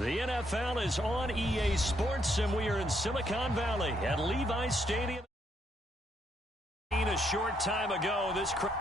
The NFL is on EA Sports, and we are in Silicon Valley at Levi's Stadium. A short time ago, this crowd.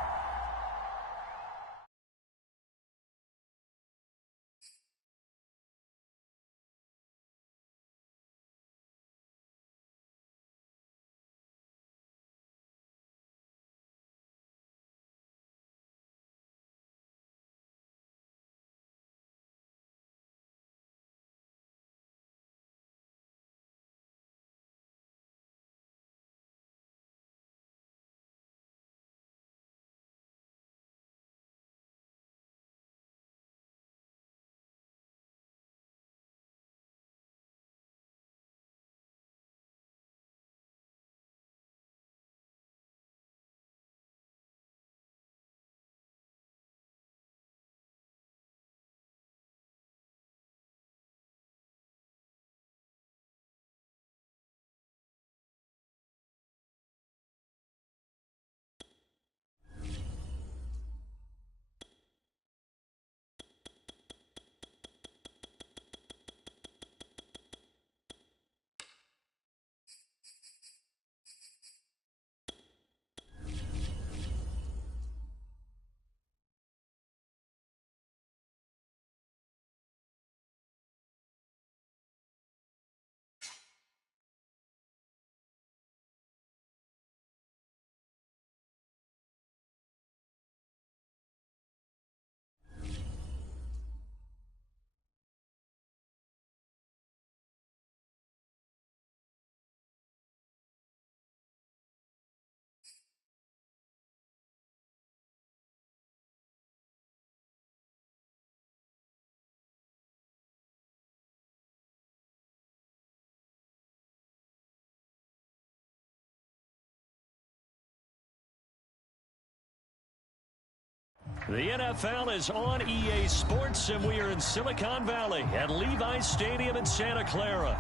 The NFL is on EA Sports, and we are in Silicon Valley at Levi's Stadium in Santa Clara.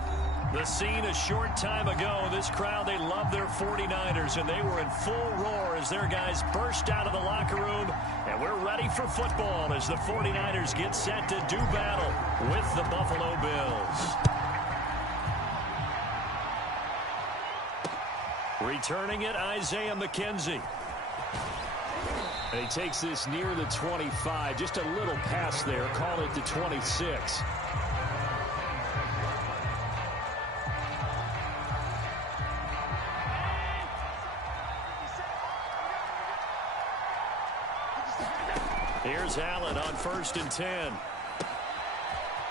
The scene a short time ago, this crowd, they love their 49ers, and they were in full roar as their guys burst out of the locker room. And we're ready for football as the 49ers get set to do battle with the Buffalo Bills. Returning it, Isaiah McKenzie. And he takes this near the 25. Just a little pass there. Call it the 26. Here's Allen on 1st and 10.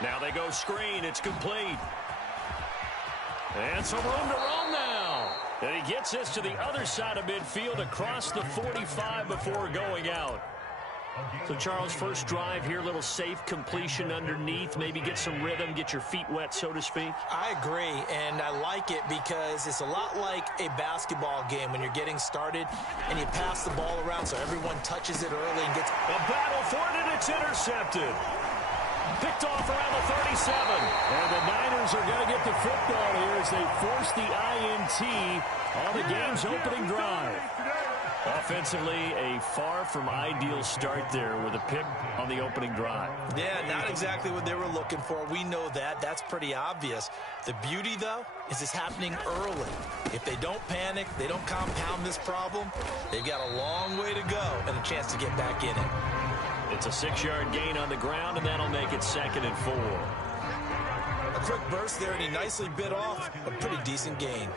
Now they go screen. It's complete. And some room to roam now. And he gets this to the other side of midfield across the 45 before going out. So, Charles, first drive here, little safe completion underneath. Maybe get some rhythm, get your feet wet, so to speak. I agree, and I like it because it's a lot like a basketball game when you're getting started and you pass the ball around so everyone touches it early and gets a battle for it, and it's intercepted. Picked off around the 37. And the Niners are going to get the football here as they force the INT on the game's opening drive. Offensively, a far from ideal start there with a pick on the opening drive. Yeah, not exactly what they were looking for. We know that. That's pretty obvious. The beauty, though, is it's happening early. If they don't panic, they don't compound this problem, they've got a long way to go and a chance to get back in it. It's a 6-yard gain on the ground, and that'll make it 2nd and 4. A quick burst there, and he nicely bit off a pretty decent gain.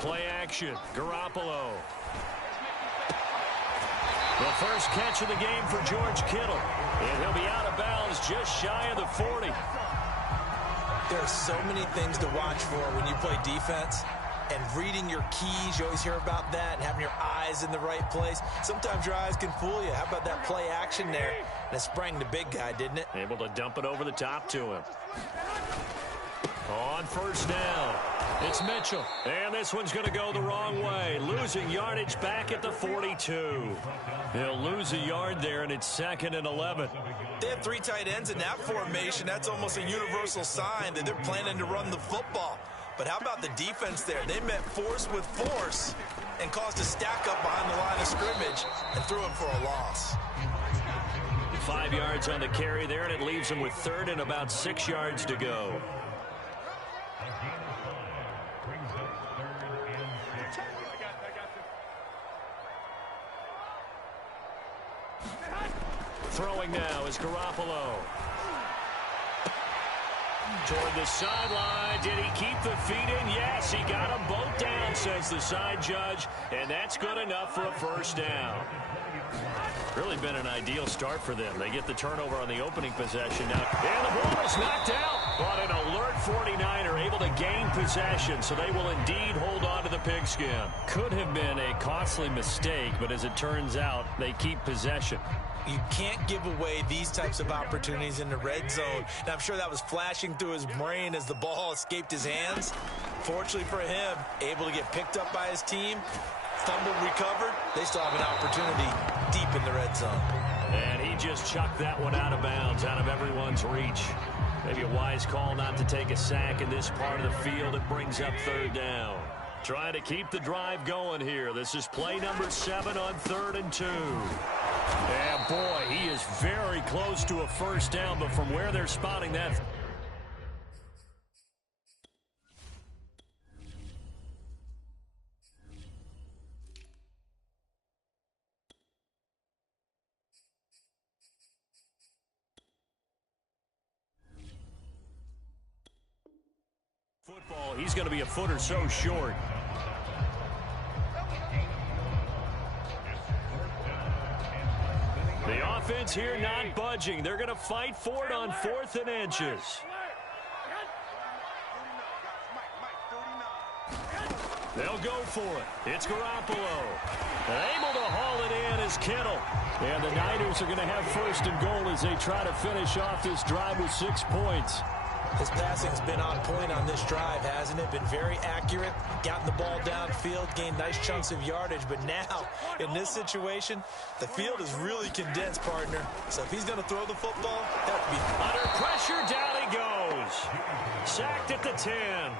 Play action, Garoppolo. The first catch of the game for George Kittle. And he'll be out of bounds just shy of the 40. There are so many things to watch for when you play defense. And reading your keys, you always hear about that, and having your eyes in the right place. Sometimes your eyes can fool you. How about that play action there? And it sprang the big guy, didn't it? Able to dump it over the top to him. On 1st down, it's Mitchell. And this one's going to go the wrong way. Losing yardage back at the 42. He'll lose a yard there, and it's 2nd and 11. They have 3 tight ends in that formation. That's almost a universal sign that they're planning to run the football. But how about the defense there? They met force with force and caused a stack up behind the line of scrimmage and threw him for a loss. 5 yards on the carry there, and it leaves him with third and about 6 yards to go. Throwing now is Garoppolo. Toward the sideline. Did he keep the feet in? Yes, he got them both down, says the side judge, and that's good enough for a first down. Really been an ideal start for them. They get the turnover on the opening possession now. And the ball is knocked out. But an alert 49er able to gain possession, so they will indeed hold on to the pigskin. Could have been a costly mistake, but as it turns out, they keep possession. You can't give away these types of opportunities in the red zone. And I'm sure that was flashing through his brain as the ball escaped his hands. Fortunately for him, able to get picked up by his team, fumbled, recovered. They still have an opportunity deep in the red zone. And he just chucked that one out of bounds, out of everyone's reach. Maybe a wise call not to take a sack in this part of the field. It brings up third down. Trying to keep the drive going here. This is play number 7 on 3rd and 2. And boy, he is very close to a first down, but from where they're spotting that. Football, he's going to be a foot or so short. The offense here not budging. They're going to fight for it on 4th and inches. They'll go for it. It's Garoppolo. And able to haul it in is Kittle. And the Niners are going to have 1st and goal as they try to finish off this drive with 6 points. His passing has been on point on this drive, hasn't it? Been very accurate, gotten the ball downfield, gained nice chunks of yardage. But now, in this situation, the field is really condensed, partner. So if he's going to throw the football, that would be... Under pressure, down he goes. Sacked at the 10.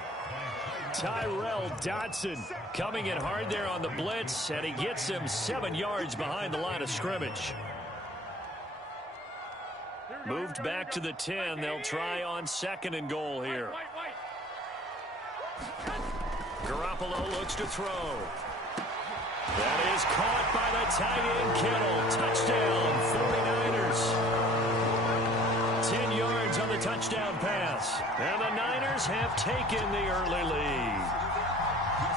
Tyrell Dodson coming in hard there on the blitz, and he gets him 7 yards behind the line of scrimmage. Moved back to the 10. They'll try on 2nd and goal here. Garoppolo looks to throw. That is caught by the tight end Kittle. Touchdown, 49ers. 10 yards on the touchdown pass. And the Niners have taken the early lead.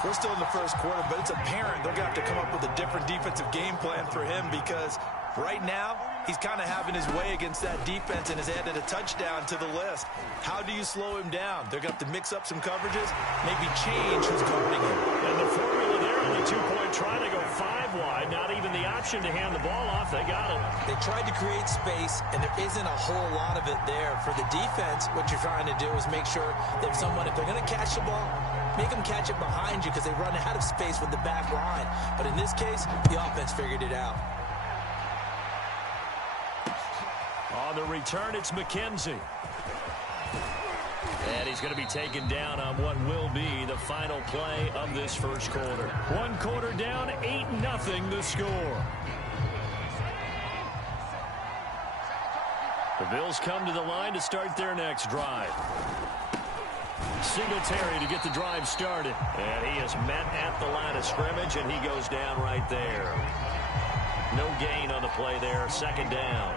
We're still in the first quarter, but it's apparent they're going to have to come up with a different defensive game plan for him because right now he's kind of having his way against that defense and has added a touchdown to the list. How do you slow him down? They're going to have to mix up some coverages, maybe change who's covering him. And the formula there on the 2-point try to go 5 wide, not even the option to hand the ball off. They got it. They tried to create space, and there isn't a whole lot of it there. For the defense, what you're trying to do is make sure that someone, if they're going to catch the ball, make them catch it behind you because they run out of space with the back line. But in this case, the offense figured it out. On the return, it's McKenzie. And he's going to be taken down on what will be the final play of this first quarter. 1 quarter down, 8-0 the score. The Bills come to the line to start their next drive. Singletary to get the drive started. And he is met at the line of scrimmage, and he goes down right there. No gain on the play there, 2nd down.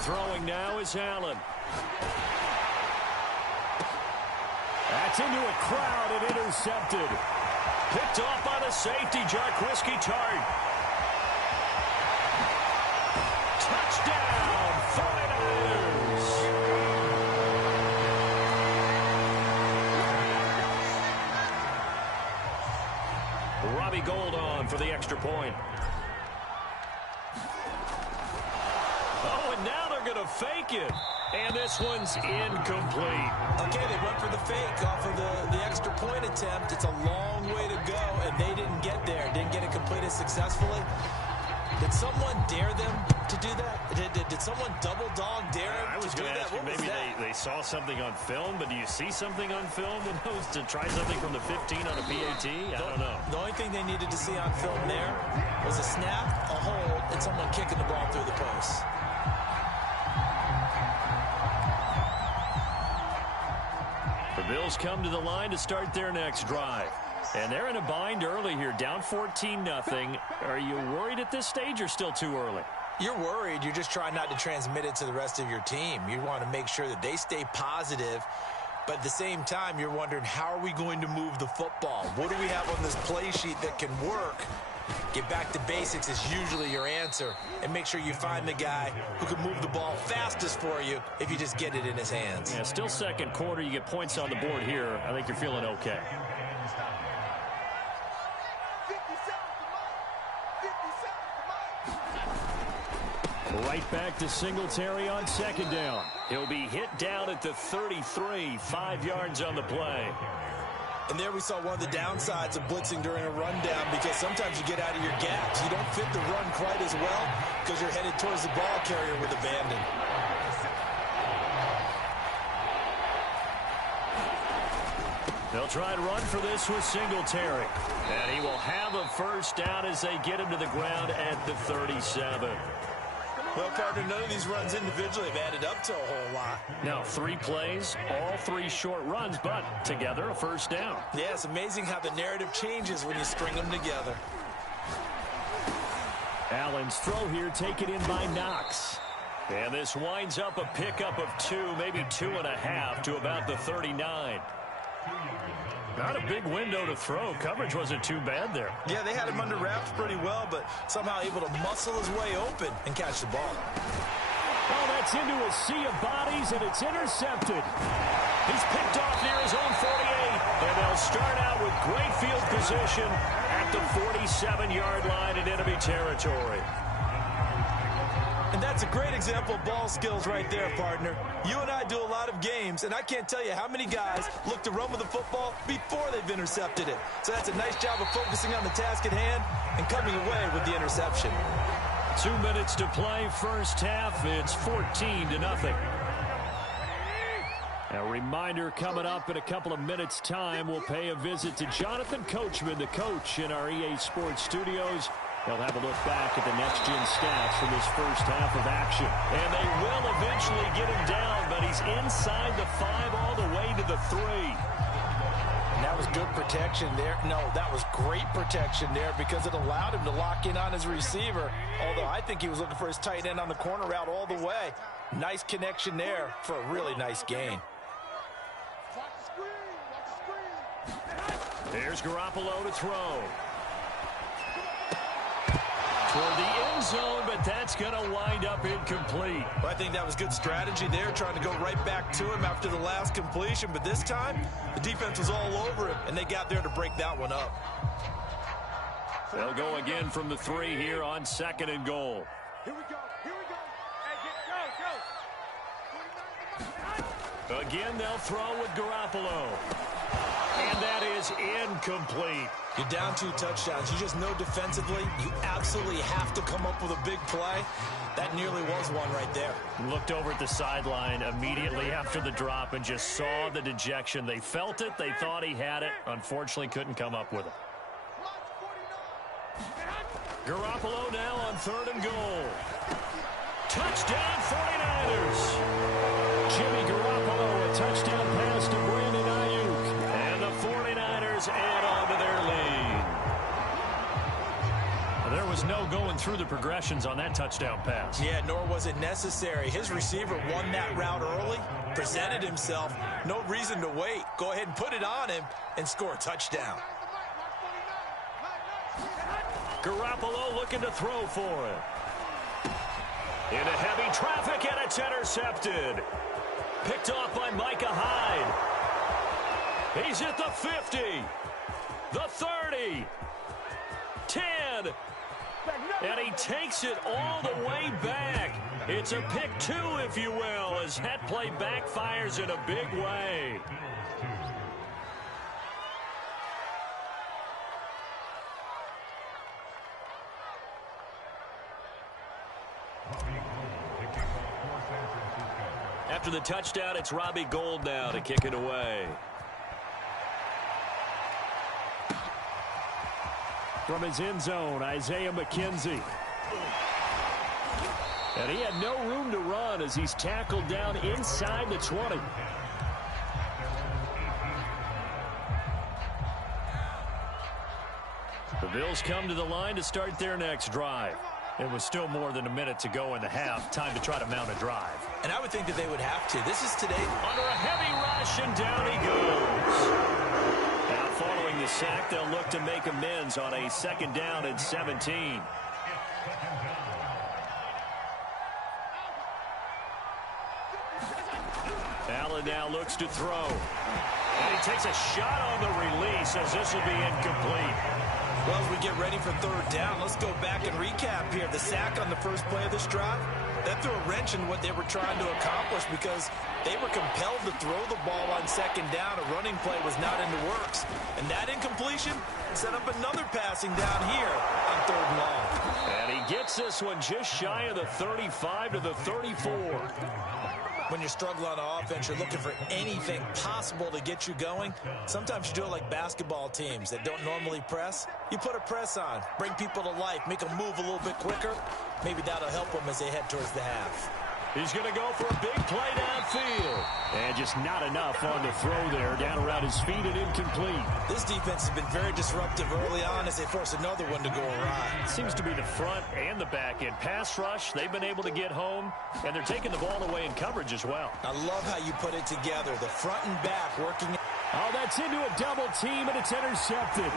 Throwing now is Allen. That's into a crowd and intercepted. Picked off by the safety, Jarquiski Tart. Touchdown, 49ers. Robbie Gould on for the extra point. Oh, and now they're going to fake it. And this one's incomplete. Okay, they went for the fake off of the extra point attempt. It's a long way to go, and they didn't get there. Didn't get it completed successfully. Did someone dare them to do that? Did someone double dog dare them I was to do going to that? ask you, maybe they saw something on film, but do you see something on film that knows to try something from the 15 on a PAT? I don't know. The only thing they needed to see on film there was a snap, a hold, and someone kicking the ball through the post. The Bills come to the line to start their next drive. And they're in a bind early here, down 14-0. Are you worried at this stage or still too early? You're worried. You're just trying not to transmit it to the rest of your team. You want to make sure that they stay positive. But at the same time, you're wondering, how are we going to move the football? What do we have on this play sheet that can work? Get back to basics is usually your answer. And make sure you find the guy who can move the ball fastest for you if you just get it in his hands. Yeah, still second quarter. You get points on the board here. I think you're feeling okay. Right back to Singletary on second down. He'll be hit down at the 33, 5 yards on the play. And there we saw one of the downsides of blitzing during a rundown, because sometimes you get out of your gaps. You don't fit the run quite as well because you're headed towards the ball carrier with abandon. They'll try and run for this with Singletary. And he will have a first down as they get him to the ground at the 37. Well, partner, none of these runs individually have added up to a whole lot. Now, 3 plays, all 3 short runs, but together a first down. Yeah, it's amazing how the narrative changes when you string them together. Allen's throw here taken in by Knox. And this winds up a pickup of 2, maybe 2.5 to about the 39. Not a big window to throw. Coverage wasn't too bad there. Yeah, they had him under wraps pretty well, but somehow able to muscle his way open and catch the ball. Oh, that's into a sea of bodies, and it's intercepted. He's picked off near his own 48, and they'll start out with great field position at the 47-yard line in enemy territory. And that's a great example of ball skills right there, partner. You and I do a lot of games, and I can't tell you how many guys look to run with the football before they've intercepted it. So that's a nice job of focusing on the task at hand and coming away with the interception. 2 minutes to play, first half. It's 14-0. A reminder, coming up in a couple of minutes' time, we'll pay a visit to Jonathan Coachman, the coach in our EA Sports studios. They'll have a look back at the next-gen stats from this first half of action. And they will eventually get him down, but he's inside the 5 all the way to the 3. And that was good protection there. No, that was great protection there because it allowed him to lock in on his receiver, although I think he was looking for his tight end on the corner route all the way. Nice connection there for a really nice gain. There's Garoppolo to throw. Toward the end zone, but that's going to wind up incomplete. Well, I think that was good strategy there, trying to go right back to him after the last completion. But this time, the defense was all over him, and they got there to break that one up. They'll go again from the 3 here on 2nd and goal. Here we go. Here we go. Hey, go. Again, they'll throw with Garoppolo. And that is incomplete. You're down 2 touchdowns. You just know defensively you absolutely have to come up with a big play. That nearly was one right there. Looked over at the sideline immediately after the drop and just saw the dejection. They felt it. They thought he had it. Unfortunately, couldn't come up with it. Garoppolo now on 3rd and goal. Touchdown 49ers. Jimmy Garoppolo, a touchdown pass to Brandon Ayuk. And the 49ers add on to their lead. There was no going through the progressions on that touchdown pass. Yeah, nor was it necessary. His receiver won that route early, presented himself. No reason to wait. Go ahead and put it on him and score a touchdown. Garoppolo looking to throw for it. Into heavy traffic, and it's intercepted. Picked off by Micah Hyde. He's at the 50, the 30, 10, And he takes it all the way back. It's a pick two, if you will, as that play backfires in a big way. After the touchdown, it's Robbie Gould now to kick it away. From his end zone, Isaiah McKenzie. And he had no room to run as he's tackled down inside the 20. The Bills come to the line to start their next drive. It was still more than a minute to go in the half. Time to try to mount a drive. And I would think that they would have to. This is today. Under a heavy rush, and down he goes. Now following the sack, they'll look to make amends on a second down and 17. Allen now looks to throw. And he takes a shot on the release as this will be incomplete. Well, as we get ready for third down, let's go back and recap here. The sack on the first play of this drive, that threw a wrench in what they were trying to accomplish because they were compelled to throw the ball on second down. A running play was not in the works. And that incompletion set up another passing down here on third and long. And he gets this one just shy of the 35 to the 34. When you're struggling on offense, you're looking for anything possible to get you going. Sometimes you do it like basketball teams that don't normally press. You put a press on, bring people to life, make them move a little bit quicker. Maybe that'll help them as they head towards the half. He's going to go for a big play downfield. And just not enough on the throw there. Down around his feet and incomplete. This defense has been very disruptive early on as they force another one to go awry. It seems to be the front and the back end. Pass rush, they've been able to get home. And they're taking the ball away in coverage as well. I love how you put it together. The front and back working. Oh, that's into a double team, and it's intercepted.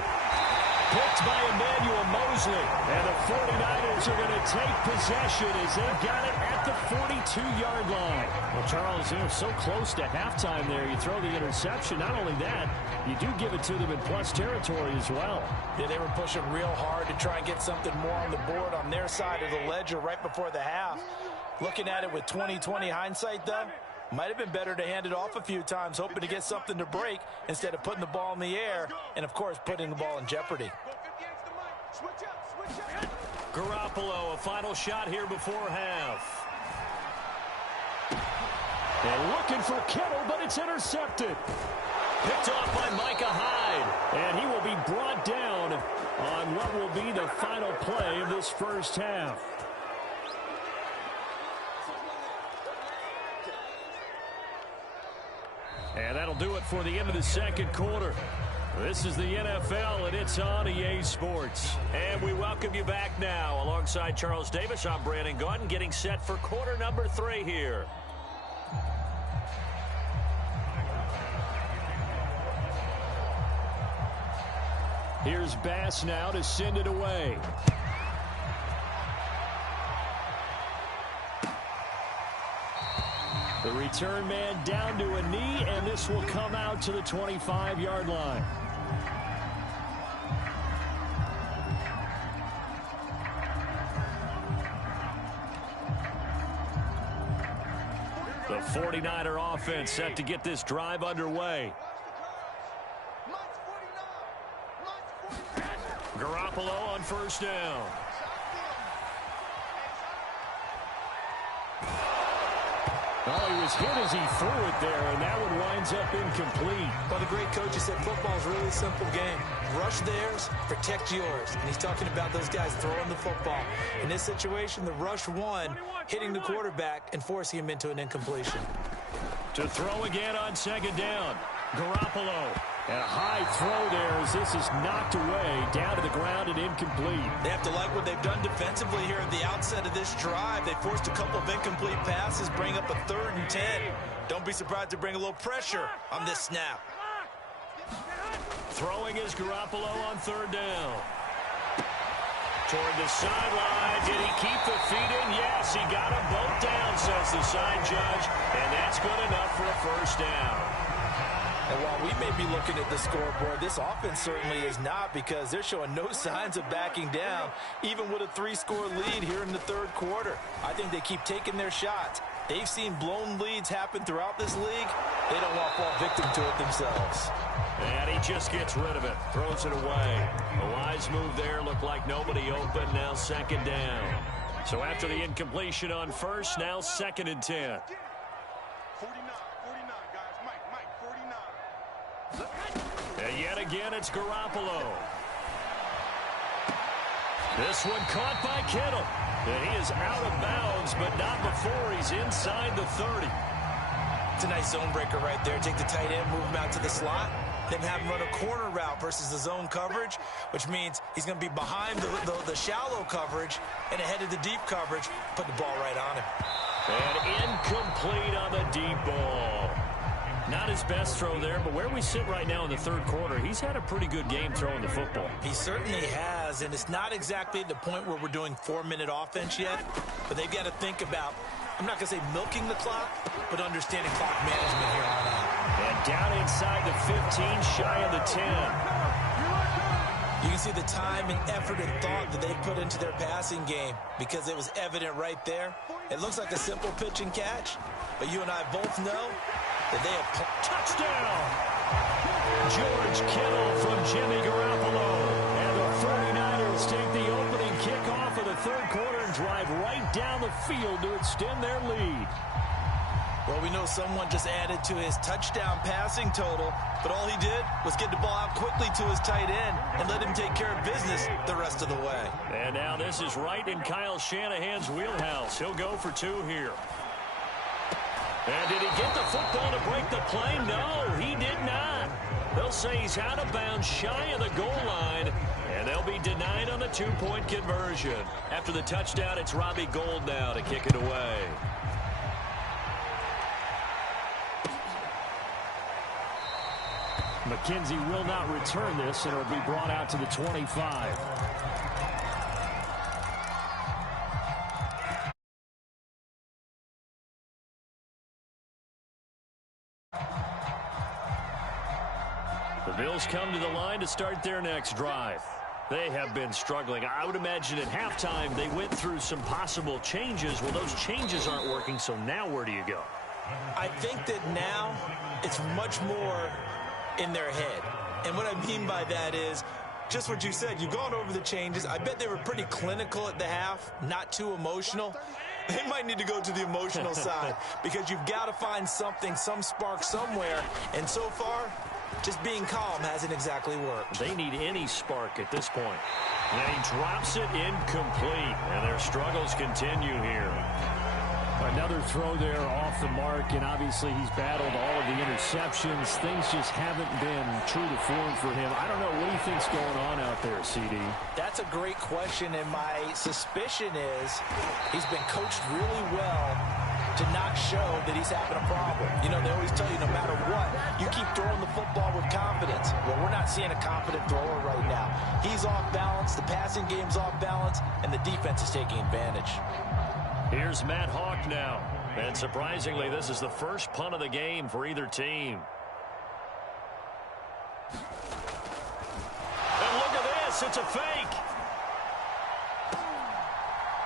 Picked by Emmanuel Mosley. And the 49ers are going to take possession as they've got it at the 42-yard line. Well, Charles, they're so close to halftime there. You throw the interception. Not only that, you do give it to them in plus territory as well. Yeah, they were pushing real hard to try and get something more on the board on their side of the ledger right before the half. Looking at it with 20/20 hindsight, though, might have been better to hand it off a few times, hoping to get something to break instead of putting the ball in the air and, of course, putting the ball in jeopardy. Garoppolo, a final shot here before half. And looking for Kittle, but it's intercepted. Picked off by Micah Hyde. And he will be brought down on what will be the final play of this first half. And that'll do it for the end of the second quarter. This is the NFL, and it's on EA Sports. And we welcome you back now. Alongside Charles Davis, I'm Brandon Gaudin, getting set for quarter number 3 here. Here's Bass now to send it away. The return man down to a knee, and this will come out to the 25-yard line. The 49er offense set to get this drive underway. Garoppolo on first down. Oh, he was hit as he threw it there, and that one winds up incomplete. Well, the great coach has said football is a really simple game. Rush theirs, protect yours. And he's talking about those guys throwing the football. In this situation, the rush won, hitting the quarterback and forcing him into an incompletion. To throw again on second down. Garoppolo. And a high throw there as this is knocked away, down to the ground and incomplete. They have to like what they've done defensively here at the outset of this drive. They forced a couple of incomplete passes, bring up a 3rd and 10. Don't be surprised to bring a little pressure on this snap. Throwing is Garoppolo on 3rd down. Toward the sideline. Did he keep the feet in? Yes, he got them both down, says the side judge. And that's good enough for a first down. And while we may be looking at the scoreboard, this offense certainly is not, because they're showing no signs of backing down, even with a 3-score lead here in the third quarter. I think they keep taking their shots. They've seen blown leads happen throughout this league. They don't want to fall victim to it themselves. And he just gets rid of it, throws it away. A wise move there, looked like nobody open, now second down. So after the incompletion on first, now 2nd and 10. 49, guys. Mike, 49. And yet again, it's Garoppolo. This one caught by Kittle. And he is out of bounds, but not before he's inside the 30. It's a nice zone breaker right there. Take the tight end, move him out to the slot, then have him run a corner route versus the zone coverage, which means he's going to be behind the shallow coverage and ahead of the deep coverage. Put the ball right on him. And incomplete on the deep ball. Not his best throw there, but where we sit right now in the third quarter, he's had a pretty good game throwing the football. He certainly has, and it's not exactly the point where we're doing 4-minute offense yet, but they've got to think about, I'm not going to say milking the clock, but understanding clock management here on out. And down inside the 15, shy of the 10. You can see the time and effort and thought that they put into their passing game, because it was evident right there. It looks like a simple pitch and catch, but you and I both know that they have touchdown. George Kittle from Jimmy Garoppolo. And the 49ers take the opening kickoff of the third quarter and drive right down the field to extend their lead. Well, we know someone just added to his touchdown passing total, but all he did was get the ball out quickly to his tight end and let him take care of business the rest of the way. And now this is right in Kyle Shanahan's wheelhouse. He'll go for 2 here. And did he get the football to break the play? No, he did not. They'll say he's out of bounds, shy of the goal line, and they'll be denied on the 2-point conversion. After the touchdown, it's Robbie Gould now to kick it away. McKenzie will not return this, and it'll be brought out to the 25. The Bills come to the line to start their next drive. They have been struggling. I would imagine at halftime they went through some possible changes. Well, those changes aren't working, so now where do you go? I think that now it's much more in their head. And what I mean by that is just what you said. You've gone over the changes. I bet they were pretty clinical at the half, not too emotional. They might need to go to the emotional side, because you've got to find something, some spark somewhere. And so far, just being calm hasn't exactly worked. They need any spark at this point. And he drops it incomplete, and their struggles continue here. Another throw there off the mark, and obviously he's battled all of the interceptions. Things just haven't been true to form for him. I don't know. What do you think's going on out there, CD? That's a great question, and my suspicion is he's been coached really well to not show that he's having a problem. You know, they always tell you no matter what, you keep throwing the football with confidence. Well, we're not seeing a confident thrower right now. He's off balance, the passing game's off balance, and the defense is taking advantage. Here's Matt Hawk now. And surprisingly, this is the first punt of the game for either team. And look at this. It's a fake.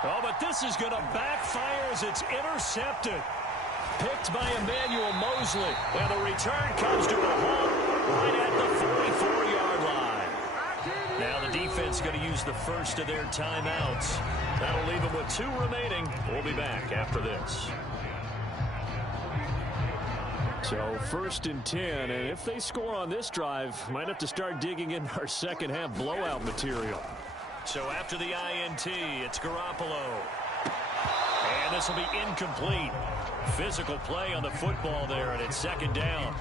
Oh, but this is going to backfire as it's intercepted. Picked by Emmanuel Mosley. And the return comes to a halt right at the 44-yard line. Now the defense going to use the first of their timeouts. That'll leave them with 2 remaining. We'll be back after this. So 1st and 10, and if they score on this drive, might have to start digging in our second half blowout material. So after the INT, it's Garoppolo. And this will be incomplete. Physical play on the football there, and it's 2nd down.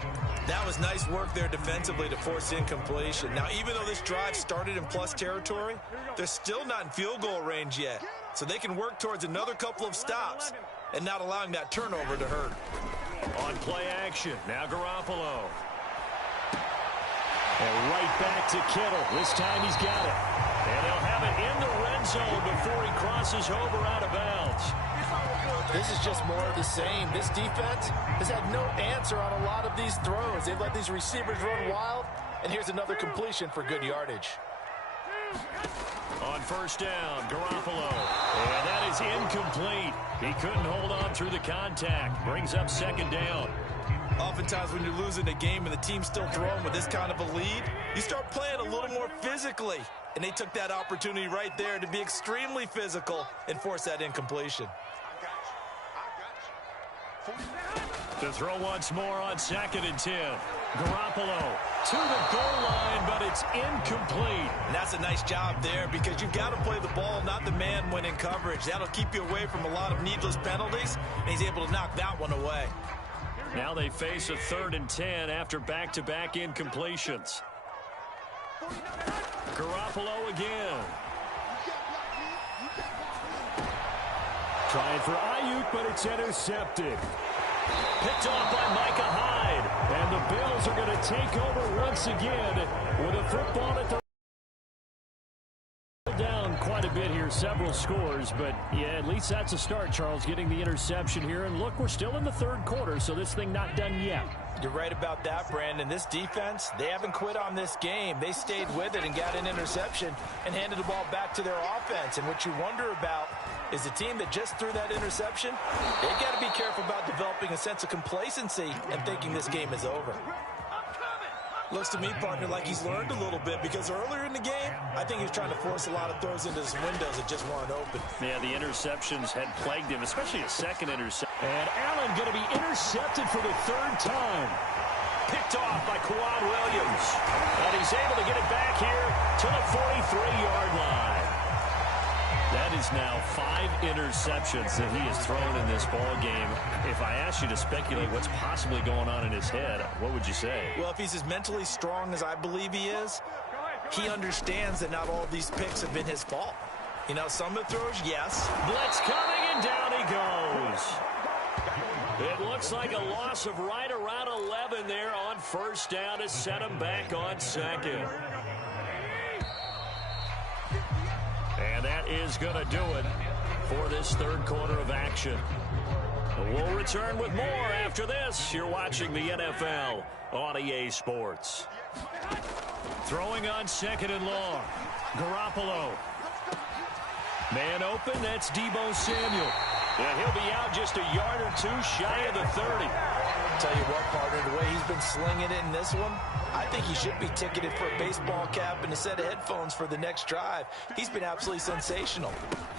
That was nice work there defensively to force incompletion. Now, even though this drive started in plus territory, they're still not in field goal range yet. So they can work towards another couple of stops and not allowing that turnover to hurt. On play action, now Garoppolo. And right back to Kittle. This time he's got it. And they'll have it in the red zone before he crosses over out of bounds. This is just more of the same. This defense has had no answer on a lot of these throws. They've let these receivers run wild, and here's another completion for good yardage. On first down, Garoppolo. And that is incomplete. He couldn't hold on through the contact. Brings up second down. Oftentimes when you're losing a game and the team's still throwing with this kind of a lead, you start playing a little more physically. And they took that opportunity right there to be extremely physical and force that incompletion. To throw once more on 2nd and 10. Garoppolo to the goal line, but it's incomplete. And that's a nice job there because you've got to play the ball, not the man when in coverage. That'll keep you away from a lot of needless penalties, and he's able to knock that one away. Now they face a 3rd and 10 after back-to-back incompletions. Garoppolo again. Trying for Ayuk, but it's intercepted. Picked off by Micah Hyde. And the Bills are going to take over once again with a football at the down quite a bit here, several scores, but yeah, at least that's a start, Charles, getting the interception here. And look, we're still in the 3rd quarter, so this thing not done yet. You're right about that, Brandon. This defense, they haven't quit on this game. They stayed with it and got an interception and handed the ball back to their offense. And what you wonder about is the team that just threw that interception, they've got to be careful about developing a sense of complacency and thinking this game is over. Looks to me, partner, like he's learned a little bit because earlier in the game, I think he was trying to force a lot of throws into his windows that just weren't open. Yeah, the interceptions had plagued him, especially a second interception. And Allen going to be intercepted for the 3rd time. Picked off by Kwan Williams. And he's able to get it back here to the 43-yard line. That is now 5 interceptions that he has thrown in this ball game. If I asked you to speculate what's possibly going on in his head, what would you say? Well, if he's as mentally strong as I believe he is, he understands that not all of these picks have been his fault. You know, some of the throws, yes. Blitz coming, and down he goes. It looks like a loss of right around 11 there on first down to set him back on 2nd. And that is going to do it for this 3rd quarter of action. We'll return with more after this. You're watching the NFL on EA Sports. Throwing on 2nd and long. Garoppolo. Man open, that's Deebo Samuel. And he'll be out just a yard or 2 shy of the 30. Tell you what, partner, the way he's been slinging it in this one, I think he should be ticketed for a baseball cap and a set of headphones for the next drive. He's been absolutely sensational.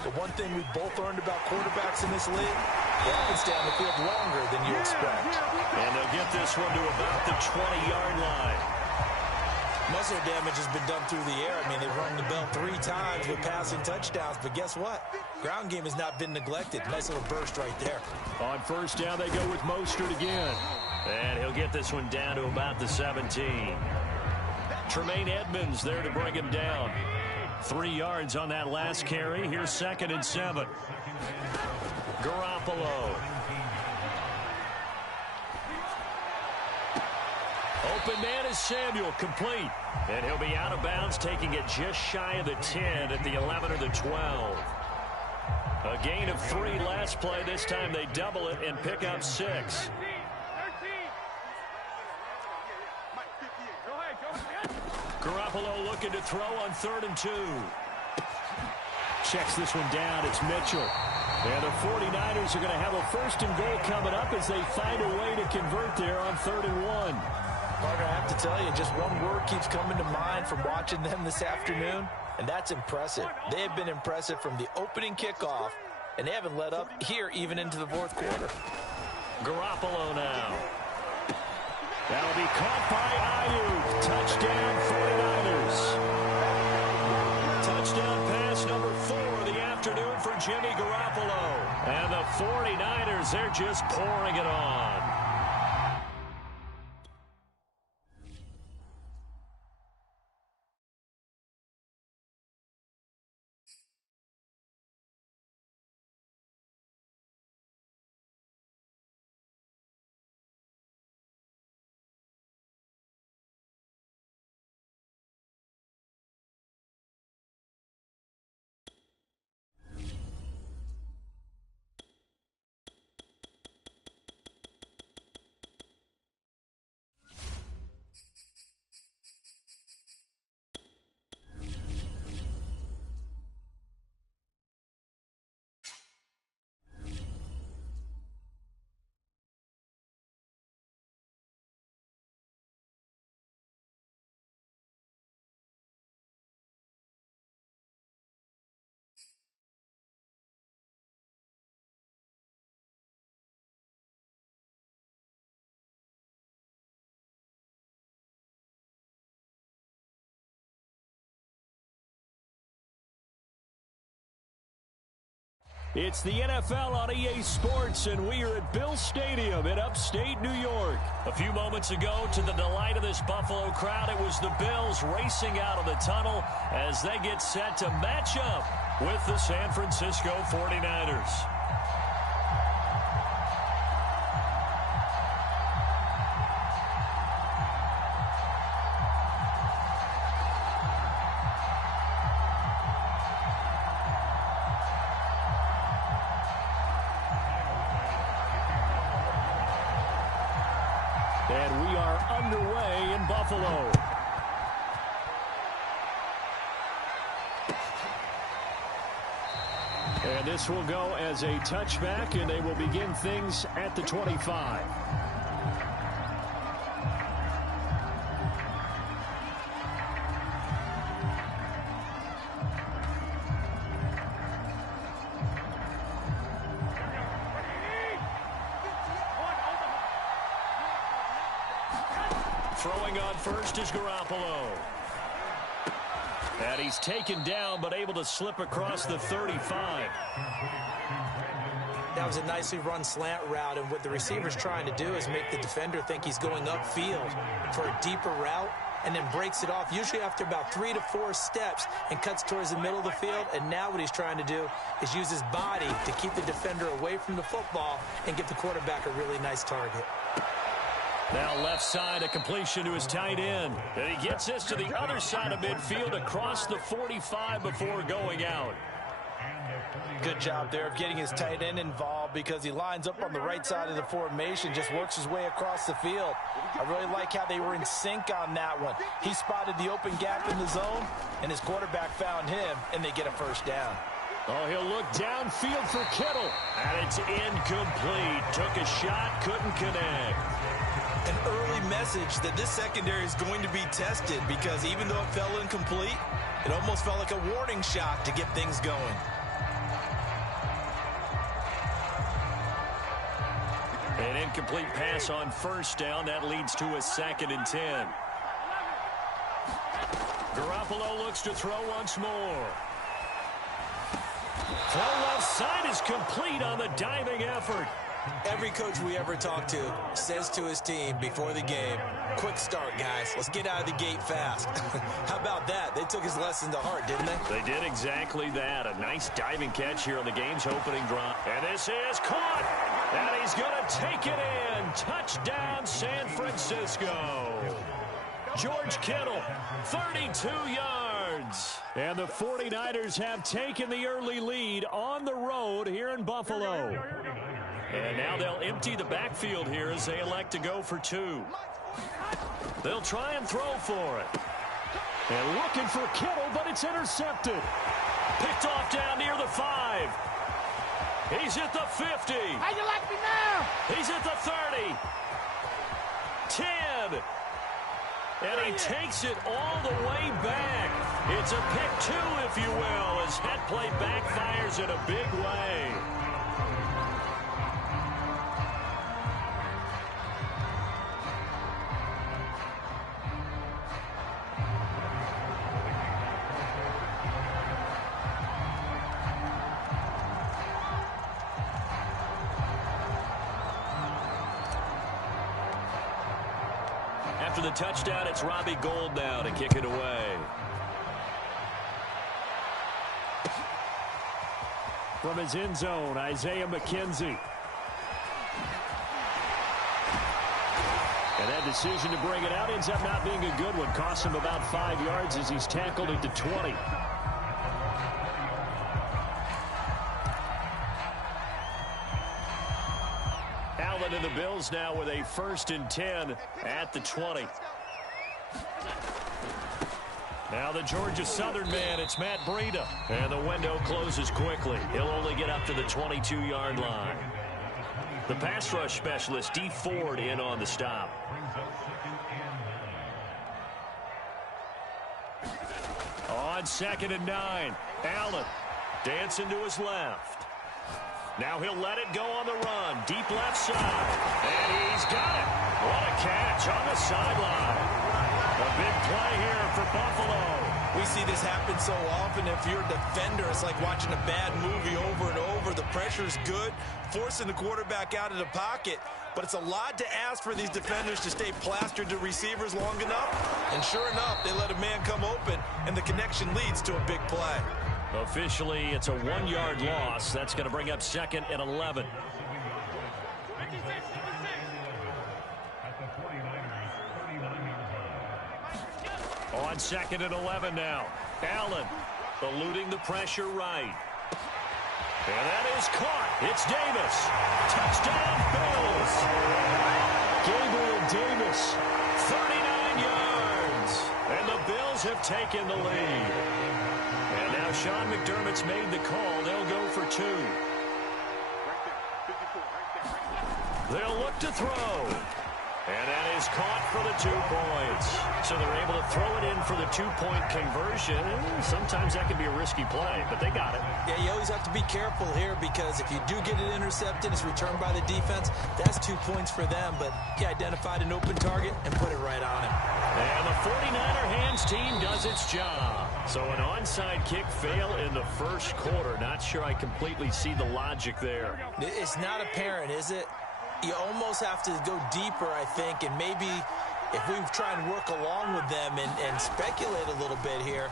The one thing we both learned about quarterbacks in this league, they often stay on the field longer than you expect. And they'll get this one to about the 20-yard line. Muscle damage has been done through the air. I mean, they've rung the bell 3 times with passing touchdowns, but guess what? Ground game has not been neglected. Nice little burst right there. On first down, they go with Mostert again. And he'll get this one down to about the 17. Tremaine Edmonds there to bring him down. 3 yards on that last carry. Here's 2nd and 7. Garoppolo. Open man is Samuel, complete. And he'll be out of bounds, taking it just shy of the 10 at the 11 or the 12. A gain of 3 last play. This time they double it and pick up 6. Garoppolo looking to throw on 3rd and 2. Checks this one down. It's Mitchell. And the 49ers are going to have a 1st and goal coming up as they find a way to convert there on 3rd and 1. Partner, I have to tell you, just one word keeps coming to mind from watching them this afternoon, and that's impressive. They have been impressive from the opening kickoff, and they haven't let up here even into the 4th quarter. Garoppolo now. That'll be caught by Ayuk. Touchdown, 49ers. Touchdown pass number 4 of the afternoon for Jimmy Garoppolo. And the 49ers, they're just pouring it on. It's the NFL on EA Sports, and we are at Bill Stadium in upstate New York. A few moments ago, to the delight of this Buffalo crowd, it was the Bills racing out of the tunnel as they get set to match up with the San Francisco 49ers. And we are underway in Buffalo. And this will go as a touchback, and they will begin things at the 25. Throwing on first is Garoppolo. And he's taken down, but able to slip across the 35. That was a nicely run slant route, and what the receiver's trying to do is make the defender think he's going upfield for a deeper route, and then breaks it off, usually after about 3 to 4 steps, and cuts towards the middle of the field. And now what he's trying to do is use his body to keep the defender away from the football and give the quarterback a really nice target. Now left side, a completion to his tight end. And he gets this to the other side of midfield across the 45 before going out. Good job there of getting his tight end involved, because he lines up on the right side of the formation, just works his way across the field. I really like how they were in sync on that one. He spotted the open gap in the zone, and his quarterback found him, and they get a first down. Oh, he'll look downfield for Kittle. And it's incomplete. Took a shot, couldn't connect. An early message that this secondary is going to be tested, because even though it fell incomplete, it almost felt like a warning shot to get things going. An incomplete pass on first down. That leads to a 2nd and 10. Garoppolo looks to throw once more. Throw left side is complete on the diving effort. Every coach we ever talk to says to his team before the game, quick start, guys. Let's get out of the gate fast. How about that? They took his lesson to heart, didn't they? They did exactly that. A nice diving catch here on the game's opening drive. And this is caught. And he's going to take it in. Touchdown, San Francisco. George Kittle, 32 yards. And the 49ers have taken the early lead on the road here in Buffalo. And now they'll empty the backfield here as they elect to go for 2. They'll try and throw for it. And looking for Kittle, but it's intercepted. Picked off down near the 5. He's at the 50. How you like me now? He's at the 30. 10. And he takes it all the way back. It's a pick 2, if you will, as that play backfires in a big way. After the touchdown, it's Robbie Gould now to kick it away. From his end zone, Isaiah McKenzie. And that decision to bring it out ends up not being a good one. Cost him about 5 yards as he's tackled at the 20. Allen and the Bills now with a 1st and 10 at the 20. Now the Georgia Southern man, it's Matt Breida. And the window closes quickly. He'll only get up to the 22-yard line. The pass rush specialist, D. Ford, in on the stop. On 2nd and 9, Allen dancing to his left. Now he'll let it go on the run. Deep left side. And he's got it. What a catch on the sideline. A big play here for Buffalo. We see this happen so often. If you're a defender, it's like watching a bad movie over and over. The pressure's good, forcing the quarterback out of the pocket. But it's a lot to ask for these defenders to stay plastered to receivers long enough. And sure enough, they let a man come open, and the connection leads to a big play. Officially, it's a 1-yard loss. That's going to bring up 2nd and 11. On 2nd and 11 now. Allen eluding the pressure right. And that is caught. It's Davis. Touchdown, Bills. Gabriel Davis, 39 yards. And the Bills have taken the lead. And now Sean McDermott's made the call. They'll go for 2. They'll look to throw. And that is caught for the 2 points. So they're able to throw it in for the 2-point conversion. Sometimes that can be a risky play, but they got it. Yeah, you always have to be careful here because if you do get it intercepted, it's returned by the defense. That's 2 points for them, but he identified an open target and put it right on him. And the 49er hands team does its job. So an onside kick fail in the first quarter. Not sure I completely see the logic there. It's not apparent, is it? You almost have to go deeper, I think, and maybe if we try and work along with them and speculate a little bit here,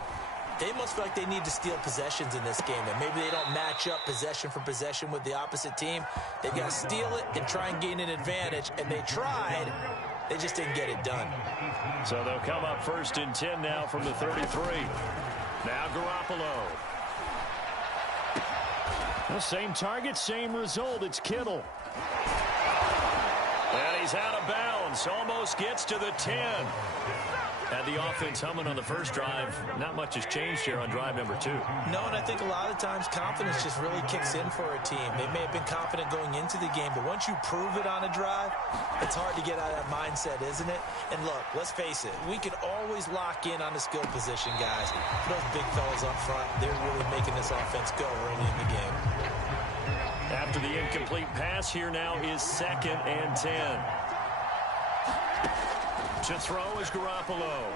they must feel like they need to steal possessions in this game, and maybe they don't match up possession for possession with the opposite team. They've got to steal it and try and gain an advantage, and they tried. They just didn't get it done. So they'll come up 1st and 10 now from the 33. Now Garoppolo. Well, same target, same result. It's Kittle. And he's out of bounds. Almost gets to the 10. Had the offense humming on the first drive. Not much has changed here on drive number 2. No, and I think a lot of times confidence just really kicks in for a team. They may have been confident going into the game, but once you prove it on a drive, it's hard to get out of that mindset, isn't it? And look, let's face it, we can always lock in on the skill position, guys. Those big fellas up front, they're really making this offense go early in the game. After the incomplete pass, here now is 2nd and 10. To throw is Garoppolo.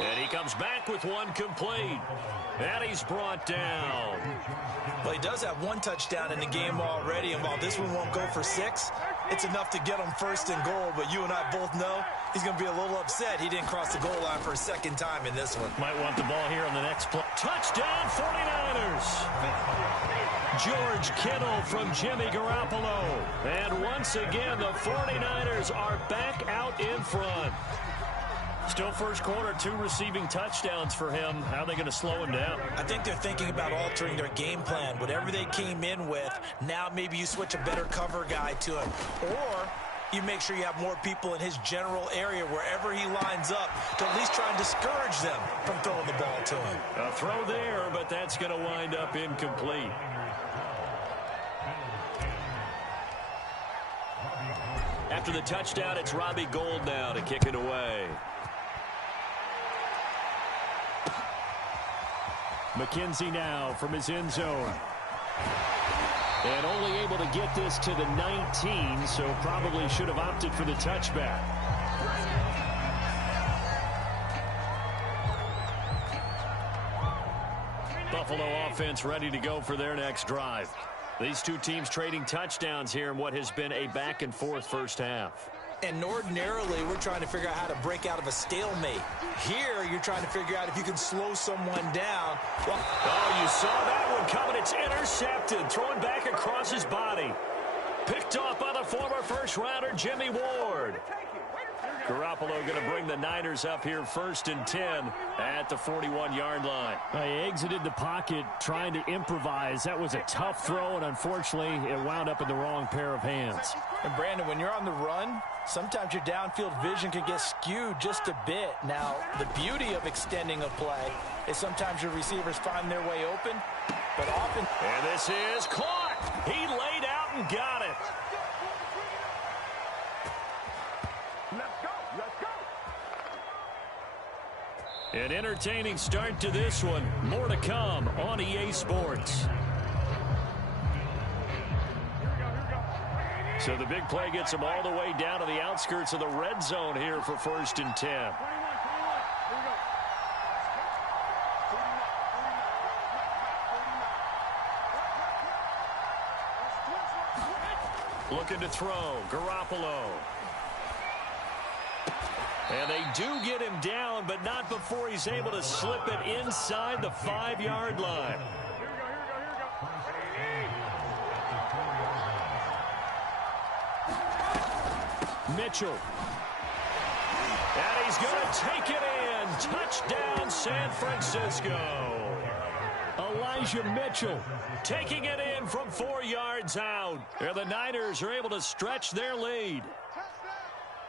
And he comes back with one complete. And he's brought down. Well, he does have 1 touchdown in the game already, and while this one won't go for 6, it's enough to get him 1st and goal, but you and I both know he's going to be a little upset he didn't cross the goal line for a 2nd time in this one. Might want the ball here on the next play. Touchdown, 49ers! George Kittle from Jimmy Garoppolo. And once again, the 49ers are back out in front. Still first quarter, 2 receiving touchdowns for him. How are they going to slow him down? I think they're thinking about altering their game plan. Whatever they came in with, now maybe you switch a better cover guy to him. Or you make sure you have more people in his general area wherever he lines up to at least try and discourage them from throwing the ball to him. A throw there, but that's going to wind up incomplete. After the touchdown, it's Robbie Gould now to kick it away. McKenzie now from his end zone. And only able to get this to the 19, so probably should have opted for the touchback. Buffalo offense ready to go for their next drive. These two teams trading touchdowns here in what has been a back-and-forth first half. And ordinarily, we're trying to figure out how to break out of a stalemate. Here, you're trying to figure out if you can slow someone down. Well, oh, you saw that one coming. It's intercepted. Thrown back across his body. Picked off by the former first-rounder, Jimmy Ward. Garoppolo going to bring the Niners up here 1st and 10 at the 41-yard line. He exited the pocket trying to improvise. That was a tough throw, and unfortunately, it wound up in the wrong pair of hands. And, Brandon, when you're on the run, sometimes your downfield vision can get skewed just a bit. Now, the beauty of extending a play is sometimes your receivers find their way open, but often... And this is caught. He laid out and got it. An entertaining start to this one. More to come on EA Sports. So the big play gets him all the way down to the outskirts of the red zone here for 1st and 10. Looking to throw. Garoppolo. And they do get him down, but not before he's able to slip it inside the 5-yard line. Mitchell. And he's going to take it in. Touchdown, San Francisco. Elijah Mitchell taking it in from 4 yards out. And the Niners are able to stretch their lead.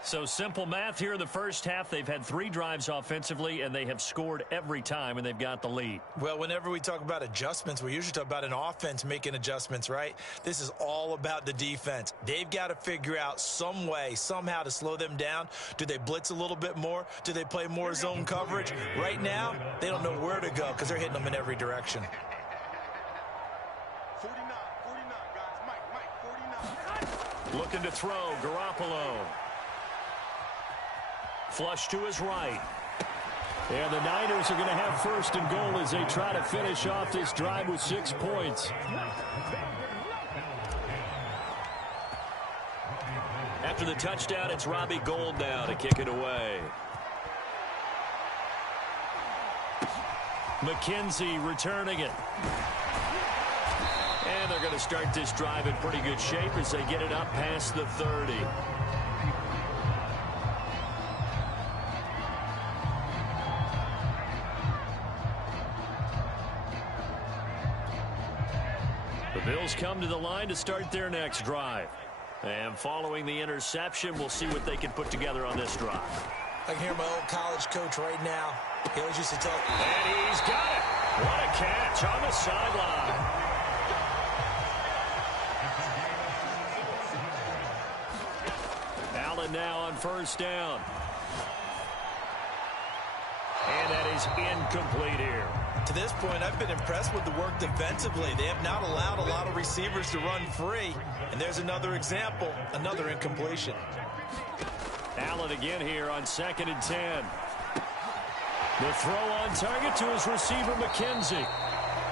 So simple math here in the first half. They've had 3 drives offensively, and they have scored every time, and they've got the lead. Well, whenever we talk about adjustments, we usually talk about an offense making adjustments, right? This is all about the defense. They've got to figure out some way, somehow to slow them down. Do they blitz a little bit more? Do they play more zone coverage? Right now, they don't know where to go because they're hitting them in every direction. 49, guys. Mike, 49. Looking to throw. Garoppolo. Flush to his right. And the Niners are going to have first and goal as they try to finish off this drive with 6 points. After the touchdown, it's Robbie Gould now to kick it away. McKenzie returning it. And they're going to start this drive in pretty good shape as they get it up past the 30. The Bills come to the line to start their next drive. And following the interception, we'll see what they can put together on this drive. I can hear my old college coach right now. He always used to tell me. And he's got it. What a catch on the sideline. Allen now on first down. And that is incomplete here. To this point, I've been impressed with the work defensively. They have not allowed a lot of receivers to run free. And there's another example, another incompletion. Allen again here on 2nd and 10. The throw on target to his receiver, McKenzie.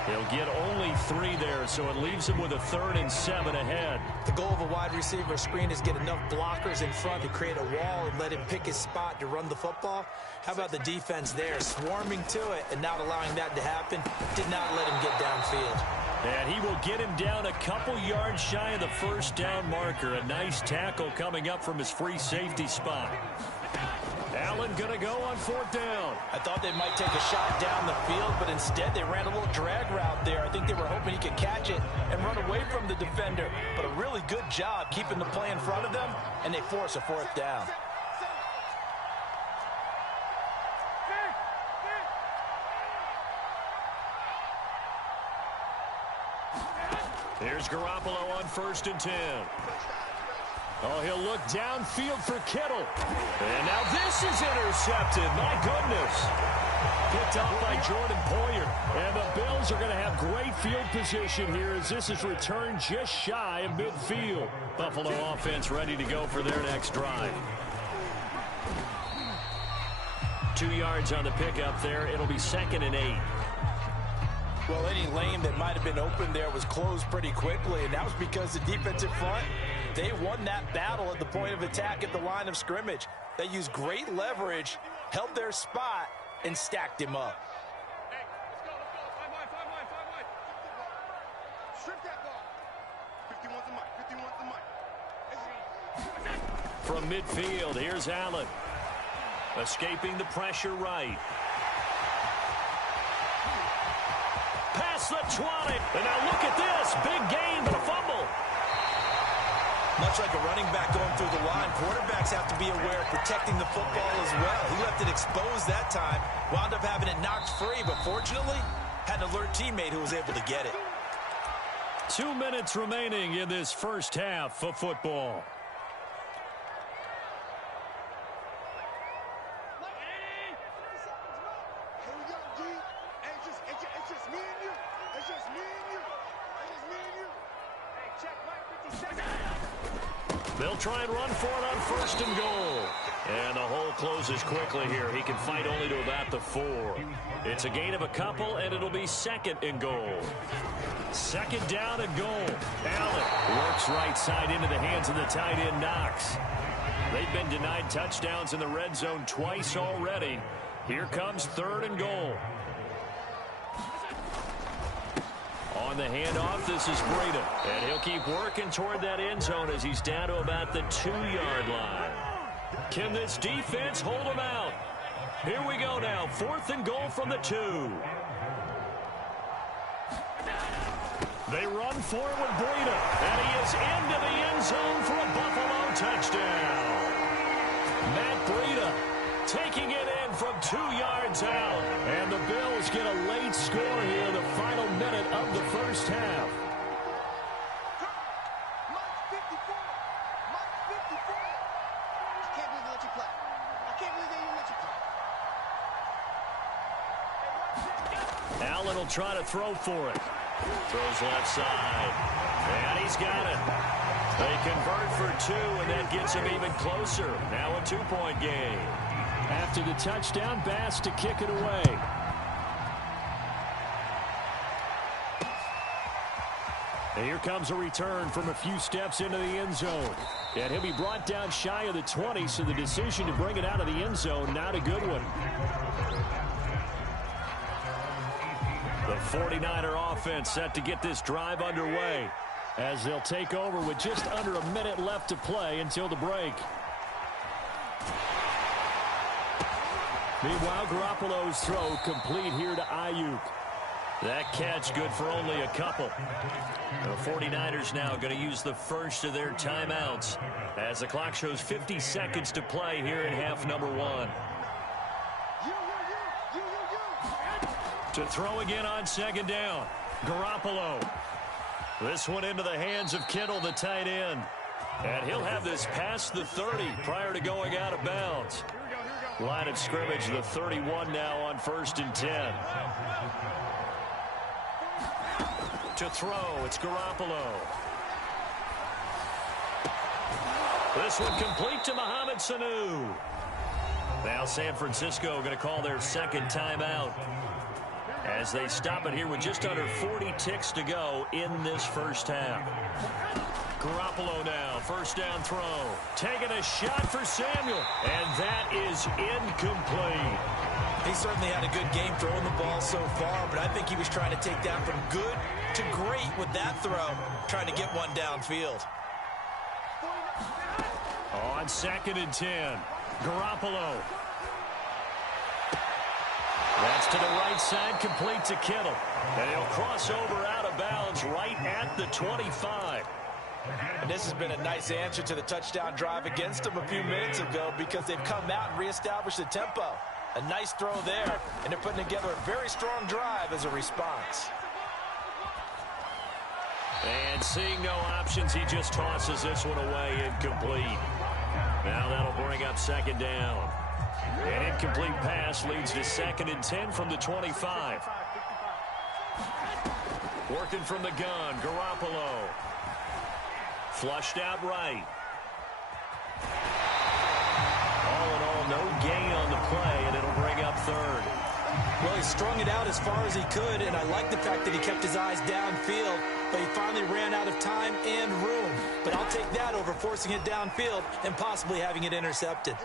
He'll get only 3 there, so it leaves him with a 3rd and 7 ahead. The goal of a wide receiver screen is get enough blockers in front to create a wall and let him pick his spot to run the football. How about the defense there, swarming to it and not allowing that to happen? Did not let him get downfield. And he will get him down a couple yards shy of the first down marker. A nice tackle coming up from his free safety spot. Allen going to go on 4th down. I thought they might take a shot down the field, but instead they ran a little drag route there. I think they were hoping he could catch it and run away from the defender. But a really good job keeping the play in front of them, and they force a 4th down. Here's Garoppolo on 1st and 10. Oh, he'll look downfield for Kittle. And now this is intercepted. My goodness. Picked off by Jordan Poyer. And the Bills are going to have great field position here as this is returned just shy of midfield. Buffalo offense ready to go for their next drive. 2 yards on the pickup there. It'll be 2nd and 8. Well, any lane that might have been open there was closed pretty quickly, and that was because the defensive front, they won that battle at the point of attack at the line of scrimmage. They used great leverage, held their spot, and stacked him up. Hey, let's go. 5 wide. Strip that ball. 51's the mic. From midfield, here's Allen. Escaping the pressure right. Past the 20. And now look at this. Big gain, but a fumble. Much like a running back going through the line, quarterbacks have to be aware of protecting the football as well. He left it exposed that time, wound up having it knocked free, but fortunately, had an alert teammate who was able to get it. 2 minutes remaining in this first half of football. They'll try and run for it on 1st and goal. And the hole closes quickly here. He can fight only to about the 4. It's a gain of a couple, and it'll be 2nd and goal. 2nd down and goal. Allen works right side into the hands of the tight end Knox. They've been denied touchdowns in the red zone twice already. Here comes 3rd and goal. On the handoff, this is Breida. And he'll keep working toward that end zone as he's down to about the 2-yard line. Can this defense hold him out? Here we go now. 4th and goal from the 2. They run forward with Breida. And he is into the end zone for a Buffalo touchdown. Matt Breida taking it in from 2 yards out. And the Bills get a late score here in the final minute of the first half. Mike 54. Mike 54. I can't believe they let you play. I can't believe they even let you play. Allen will try to throw for it. Throws left side. And he's got it. They convert for 2, and that gets him even closer. Now a 2-point game. After the touchdown, Bass to kick it away. And here comes a return from a few steps into the end zone. And he'll be brought down shy of the 20, so the decision to bring it out of the end zone, not a good one. The 49er offense set to get this drive underway as they'll take over with just under a minute left to play until the break. Meanwhile, Garoppolo's throw complete here to Ayuk. That catch good for only a couple. The 49ers now going to use the first of their timeouts as the clock shows 50 seconds to play here in half number 1. To throw again on 2nd down. Garoppolo. This one into the hands of Kittle, the tight end. And he'll have this past the 30 prior to going out of bounds. Line of scrimmage, the 31 now on 1st and 10. To throw, it's Garoppolo. This one complete to Mohamed Sanu. Now San Francisco going to call their 2nd timeout as they stop it here with just under 40 ticks to go in this first half. Garoppolo now, 1st down throw. Taking a shot for Samuel, and that is incomplete. He certainly had a good game throwing the ball so far, but I think he was trying to take that from good to great with that throw, trying to get one downfield. On 2nd and 10, Garoppolo. That's to the right side, complete to Kittle. And he'll cross over out of bounds right at the 25. And this has been a nice answer to the touchdown drive against them a few minutes ago because they've come out and reestablished the tempo. A nice throw there, and they're putting together a very strong drive as a response. And seeing no options, he just tosses this one away, incomplete. Now that'll bring up 2nd down. An incomplete pass leads to 2nd and 10 from the 25. Working from the gun, Garoppolo. Flushed out right. All in all, no gain on the play, and it'll bring up 3rd. Well, he strung it out as far as he could, and I like the fact that he kept his eyes downfield, but he finally ran out of time and room. But I'll take that over forcing it downfield and possibly having it intercepted.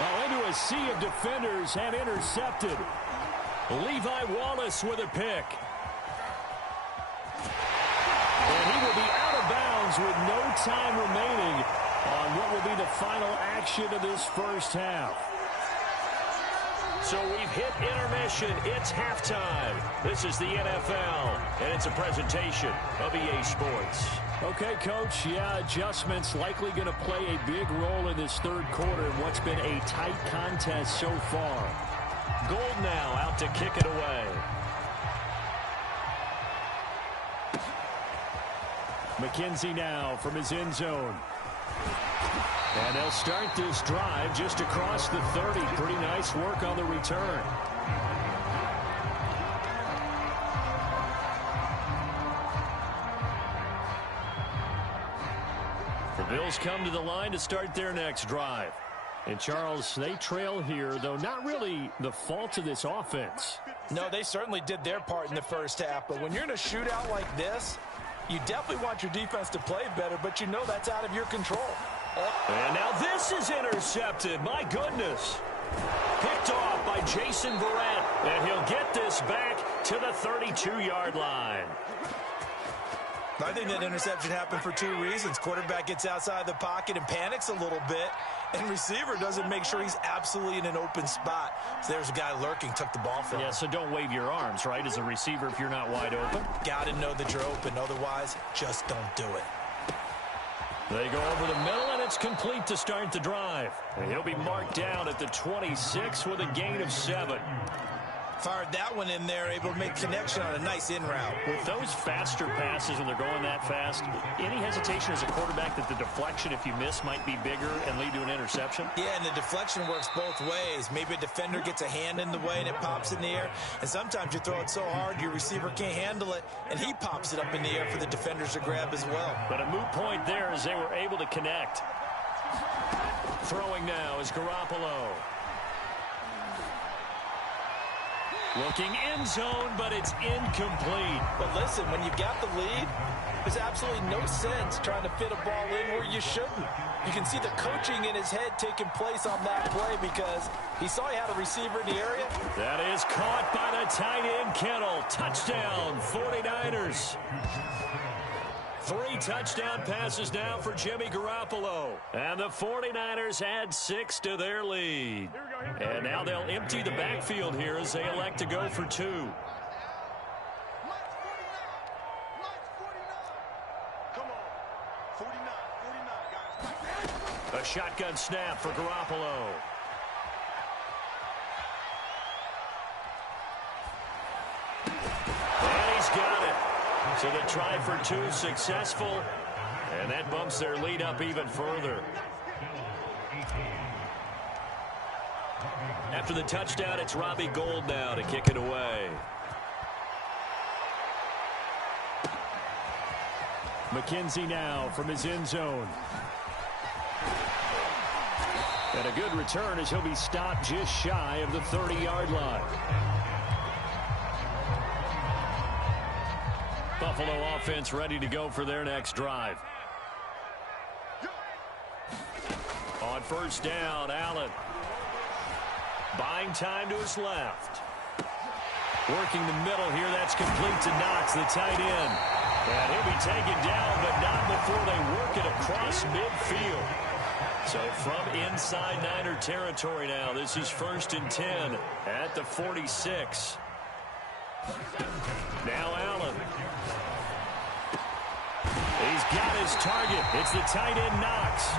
Well, into a sea of defenders and intercepted. Levi Wallace with a pick. And he will be out of bounds with no time remaining on what will be the final action of this first half. So we've hit intermission. It's halftime. This is the NFL, and it's a presentation of EA Sports. Okay, Coach, yeah, adjustments likely going to play a big role in this 3rd quarter in what's been a tight contest so far. Gold now out to kick it away. McKenzie now from his end zone. And they'll start this drive just across the 30. Pretty nice work on the return. Bills come to the line to start their next drive. And, Charles, they trail here, though not really the fault of this offense. No, they certainly did their part in the first half. But when you're in a shootout like this, you definitely want your defense to play better, but you know that's out of your control. And now this is intercepted. My goodness. Picked off by Jason Verrett. And he'll get this back to the 32-yard line. I think that interception happened for two reasons. Quarterback gets outside the pocket and panics a little bit, and receiver doesn't make sure he's absolutely in an open spot. So there's a guy lurking, took the ball from him. Yeah, so don't wave your arms, right, as a receiver if you're not wide open. Got to know that you're open. Otherwise, just don't do it. They go over the middle, and it's complete to start the drive. And he'll be marked down at the 26 with a gain of 7. Fired that one in there, able to make connection on a nice in route. With those faster passes when they're going that fast, any hesitation as a quarterback that the deflection, if you miss, might be bigger and lead to an interception? Yeah, and the deflection works both ways. Maybe a defender gets a hand in the way and it pops in the air. And sometimes you throw it so hard your receiver can't handle it, and he pops it up in the air for the defenders to grab as well. But a moot point there as they were able to connect. Throwing now is Garoppolo. Looking end zone, but it's incomplete. But listen, when you've got the lead, there's absolutely no sense trying to fit a ball in where you shouldn't. You can see the coaching in his head taking place on that play because he saw he had a receiver in the area. That is caught by the tight end, Kittle. Touchdown, 49ers. 3 touchdown passes now for Jimmy Garoppolo. And the 49ers add 6 to their lead. And now they'll empty the backfield here as they elect to go for 2. A shotgun snap for Garoppolo. And he's got it. So the try for 2 successful, and that bumps their lead up even further. After the touchdown, it's Robbie Gould now to kick it away. McKenzie now from his end zone. And a good return as he'll be stopped just shy of the 30-yard line. Buffalo offense ready to go for their next drive. On first down, Allen. Buying time to his left. Working the middle here, that's complete to Knox, the tight end. And he'll be taken down, but not before they work it across midfield. So from inside Niner territory now, this is 1st and 10 at the 46. Now Allen. He's got his target. It's the tight end, Knox.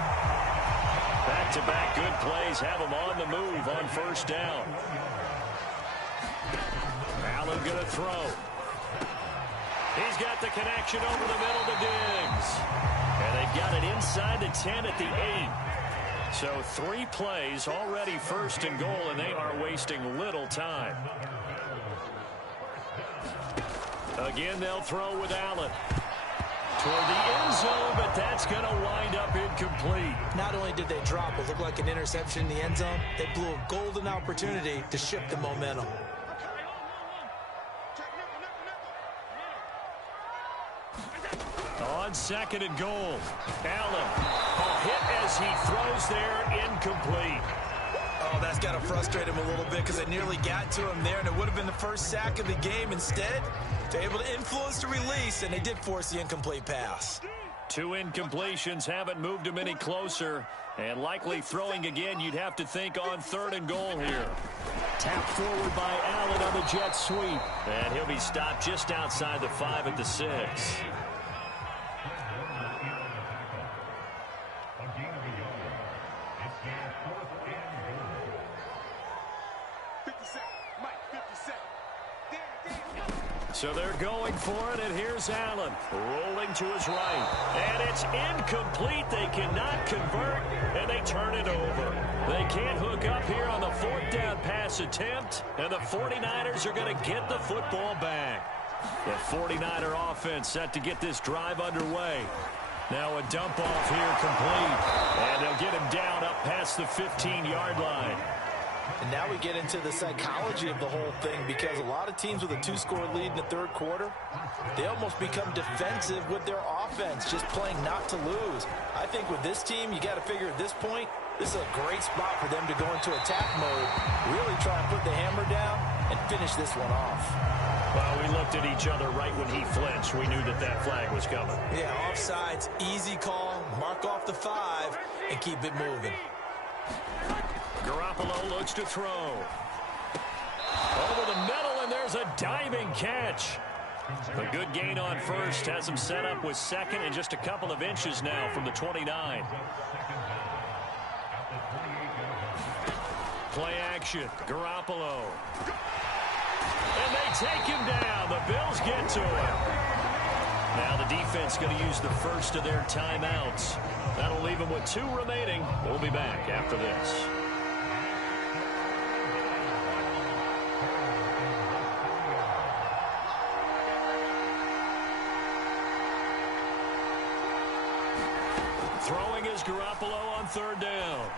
Back-to-back good plays have him on the move on first down. Allen going to throw. He's got the connection over the middle to Diggs. And they've got it inside the 10 at the 8. So 3 plays already 1st and goal, and they are wasting little time. Again, they'll throw with Allen. Toward the end zone, but that's going to wind up incomplete. Not only did they drop it, looked like an interception in the end zone, they blew a golden opportunity to shift the momentum. On 2nd and goal, Allen. A hit as he throws there, incomplete. Oh, that's got to frustrate him a little bit because they nearly got to him there, and it would have been the first sack of the game. Instead, they're able to influence the release, and they did force the incomplete pass. 2 incompletions haven't moved him any closer, and likely throwing again, you'd have to think on 3rd and goal here. Tapped forward by Allen on the jet sweep, and he'll be stopped just outside the 5 at the 6. So they're going for it, and here's Allen rolling to his right. And it's incomplete. They cannot convert, and they turn it over. They can't hook up here on the 4th down pass attempt, and the 49ers are going to get the football back. The 49er offense set to get this drive underway. Now a dump off here complete. And they'll get him down up past the 15-yard line. And now we get into the psychology of the whole thing, because a lot of teams with a 2-score lead in the third quarter, they almost become defensive with their offense, just playing not to lose. I think with this team, you got to figure at this point, this is a great spot for them to go into attack mode, really try and put the hammer down and finish this one off. Well, we looked at each other right when he flinched. We knew that that flag was coming. Yeah, offsides, easy call, mark off the 5, and keep it moving. Garoppolo looks to throw. Over the middle, and there's a diving catch. A good gain on first. Has him set up with second and just a couple of inches now from the 29. Play action. Garoppolo. And they take him down. The Bills get to him. Now the defense going to use the first of their timeouts. That'll leave them with 2 remaining. We'll be back after this. Throwing is Garoppolo on third down.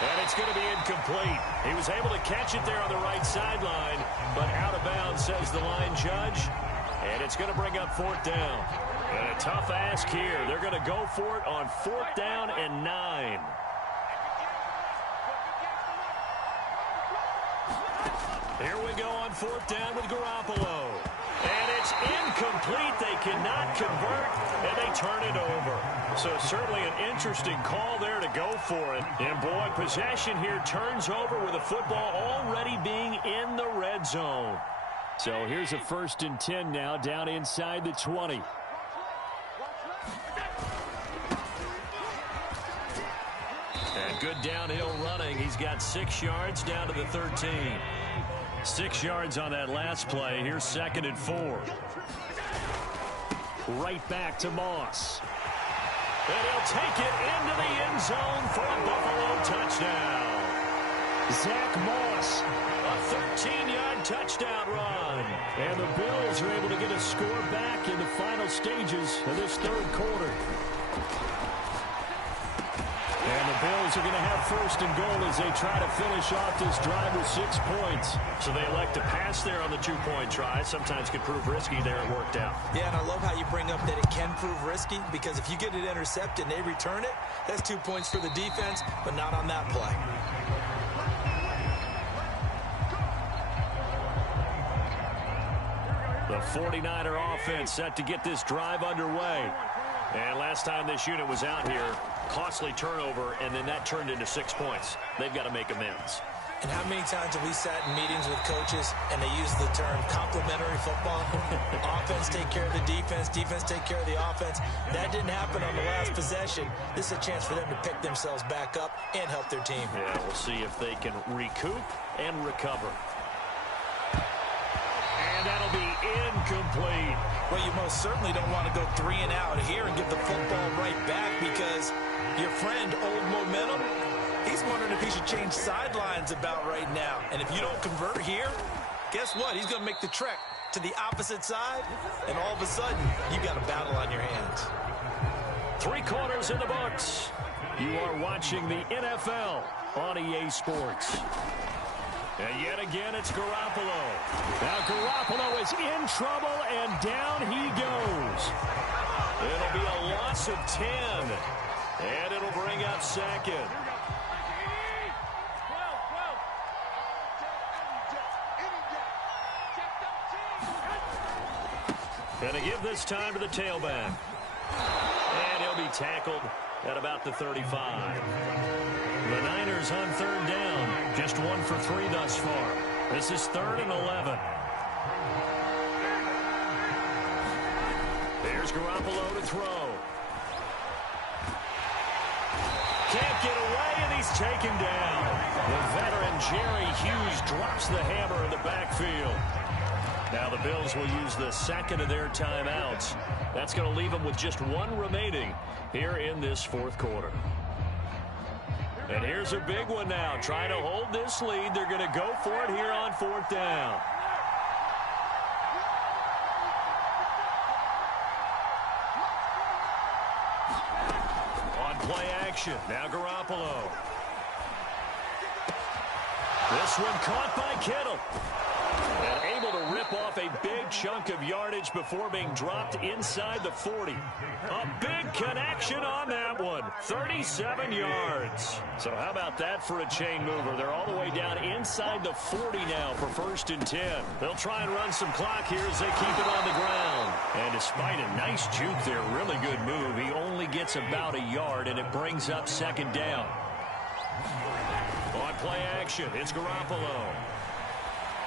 And it's going to be incomplete. He was able to catch it there on the right sideline, but out of bounds, says the line judge. And it's going to bring up 4th down. And a tough ask here. They're going to go for it on 4th down and 9. Here we go on 4th down with Garoppolo. And it's incomplete. They cannot convert, and they turn it over. So certainly an interesting call there to go for it. And, boy, possession here turns over with the football already being in the red zone. So here's a 1st and 10 now, down inside the 20. And good downhill running. He's got 6 yards down to the 13. 6 yards on that last play. Here's 2nd and 4. Right back to Moss. And he'll take it into the end zone for a Buffalo touchdown. Zach Moss. A 13-yard touchdown run. And the Bills are able to get a score back in the final stages of this third quarter. And the Bills are going to have 1st and goal as they try to finish off this drive with 6 points. So they elect to pass there on the 2-point try. Sometimes can prove risky there. It worked out. Yeah, and I love how you bring up that it can prove risky, because if you get it intercepted and they return it, that's 2 points for the defense, but not on that play. The 49er offense set to get this drive underway. And last time this unit was out here, costly turnover, and then that turned into 6 points. They've got to make amends. And how many times have we sat in meetings with coaches and they use the term complementary football? Offense take care of the defense, defense take care of the offense. That didn't happen on the last possession. This is a chance for them to pick themselves back up and help their team. Yeah, we'll see if they can recoup and recover. And that'll be incomplete. Well, you most certainly don't want to go 3 and out here and give the football right back, because your friend, Old Momentum, he's wondering if he should change sidelines about right now. And if you don't convert here, guess what? He's going to make the trek to the opposite side, and all of a sudden, you got a battle on your hands. 3 quarters in the books. You are watching the NFL on EA Sports. And yet again, it's Garoppolo. Now Garoppolo is in trouble, and down he goes. It'll be a loss of 10. And it'll bring up 2nd. Gonna give this time to the tailback. And he'll be tackled at about the 35. The Niners on 3rd down. Just 1 for 3 thus far. This is 3rd and 11. Here's Garoppolo to throw. Can't get away, and he's taken down. The veteran Jerry Hughes drops the hammer in the backfield. Now the Bills will use the 2nd of their timeouts. That's going to leave them with just 1 remaining here in this 4th quarter. And here's a big one now. Trying to hold this lead. They're going to go for it here on 4th down. action. Now Garoppolo. This one caught by Kittle. And able to rip off a big chunk of yardage before being dropped inside the 40. A big connection on that one. 37 yards. So how about that for a chain mover? They're all the way down inside the 40 now for 1st and 10. They'll try and run some clock here as they keep it on the ground. And despite a nice juke there, really good move, he only gets about a yard, and it brings up 2nd down. On play action, it's Garoppolo.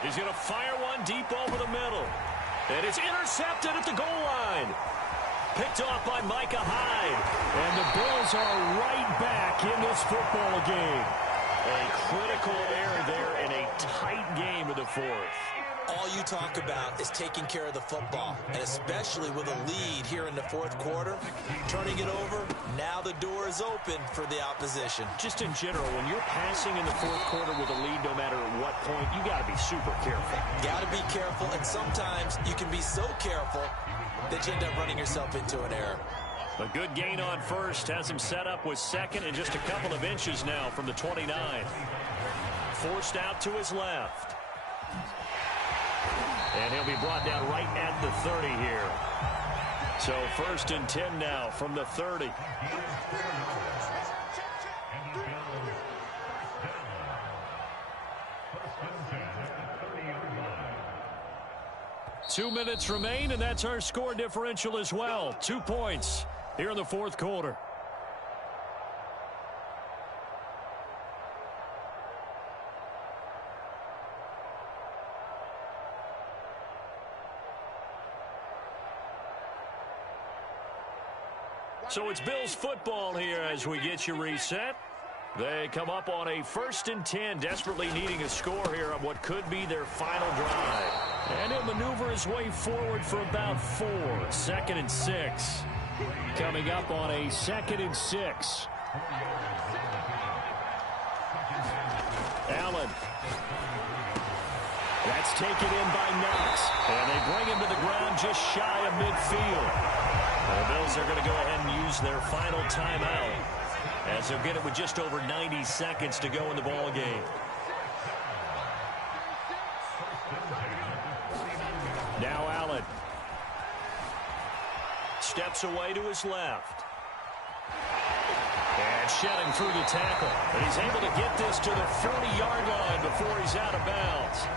He's going to fire one deep over the middle. And it's intercepted at the goal line. Picked off by Micah Hyde. And the Bills are right back in this football game. A critical error there in a tight game of the 4th. All you talk about is taking care of the football, and especially with a lead here in the 4th quarter, turning it over, now the door is open for the opposition. Just in general, when you're passing in the 4th quarter with a lead, no matter at what point, you got to be super careful. Got to be careful, and sometimes you can be so careful that you end up running yourself into an error. A good gain on 1st has him set up with 2nd and just a couple of inches now from the 29. Forced out to his left. And he'll be brought down right at the 30 here. So 1st and 10 now from the 30. Two minutes remain, and that's our score differential as well. 2 points here in the 4th quarter. So it's Bills football here as we get you reset. They come up on a 1st and 10, desperately needing a score here on what could be their final drive. And he'll maneuver his way forward for about 4. 2nd and 6. Coming up on a 2nd and 6. Allen. That's taken in by Knox. And they bring him to the ground just shy of midfield. The Bills are going to go ahead and use their final timeout as they'll get it with just over 90 seconds to go in the ball game. Now Allen steps away to his left. And shedding through the tackle. And he's able to get this to the 40-yard line before he's out of bounds.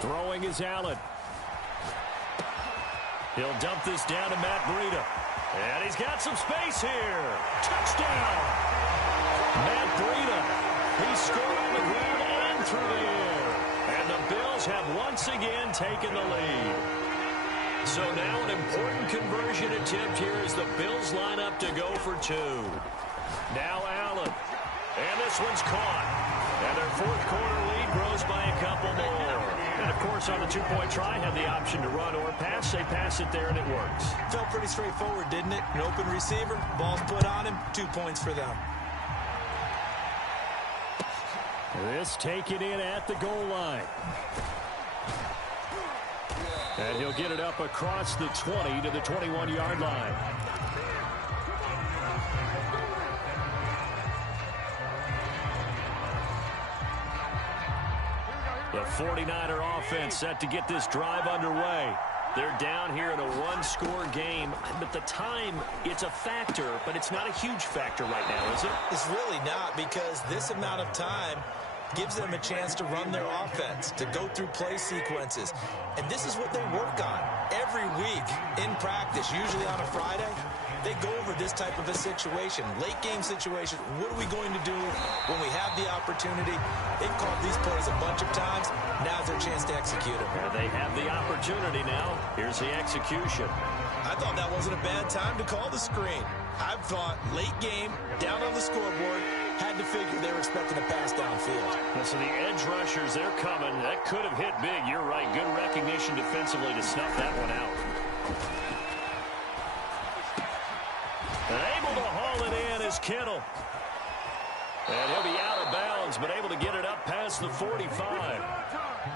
Throwing is Allen. He'll dump this down to Matt Breida. And he's got some space here. Touchdown! Matt Breida. He scored on the ground and through the air. And the Bills have once again taken the lead. So now an important conversion attempt here as the Bills line up to go for 2. Now Allen. And this one's caught. And their 4th quarter lead grows by a couple more. And, of course, on the 2-point try, had the option to run or pass. They pass it there, and it works. Felt pretty straightforward, didn't it? An open receiver, ball's put on him, 2 points for them. This taken in at the goal line. And he'll get it up across the 20 to the 21-yard line. The 49er offense set to get this drive underway. They're down here in a one-score game, but the time, it's a factor, but it's not a huge factor right now, is it? It's really not, because this amount of time gives them a chance to run their offense, to go through play sequences. And this is what they work on every week in practice, usually on a Friday. They go over this type of a situation, late game situation. What are we going to do when we have the opportunity? They've called these plays a bunch of times. Now's their chance to execute them. And they have the opportunity now. Here's the execution. I thought that wasn't a bad time to call the screen. I thought late game, down on the scoreboard, had to figure they were expecting a pass downfield. So the edge rushers, they're coming. That could have hit big. You're right. Good recognition defensively to snuff that one out. And able to haul it in is Kittle. And he'll be out of bounds, but able to get it up past the 45.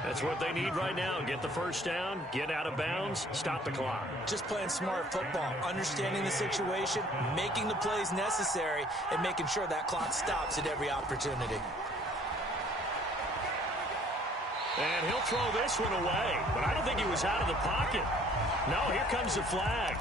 That's what they need right now. Get the first down, get out of bounds, stop the clock. Just playing smart football, understanding the situation, making the plays necessary, and making sure that clock stops at every opportunity. And he'll throw this one away, but I don't think he was out of the pocket. No, here comes the flag.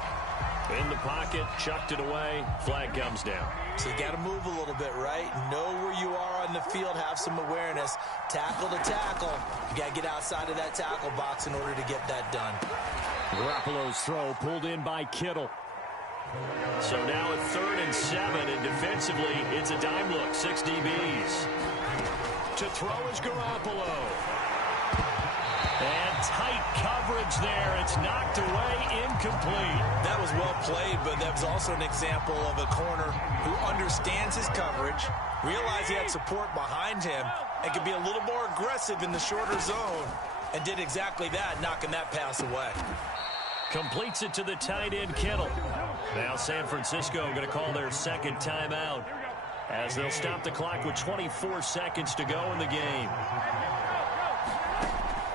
In the pocket, chucked it away, flag comes down. So you got to move a little bit, right? Know where you are on the field, have some awareness. Tackle to tackle. You got to get outside of that tackle box in order to get that done. Garoppolo's throw pulled in by Kittle. So now at 3rd and 7, and defensively, it's a dime look, 6 DBs. To throw is Garoppolo. And tight coverage there. It's knocked away, incomplete. That was well played, but that was also an example of a corner who understands his coverage, realized he had support behind him, and could be a little more aggressive in the shorter zone, and did exactly that, knocking that pass away. Completes it to the tight end, Kittle. Now San Francisco going to call their second timeout as they'll stop the clock with 24 seconds to go in the game.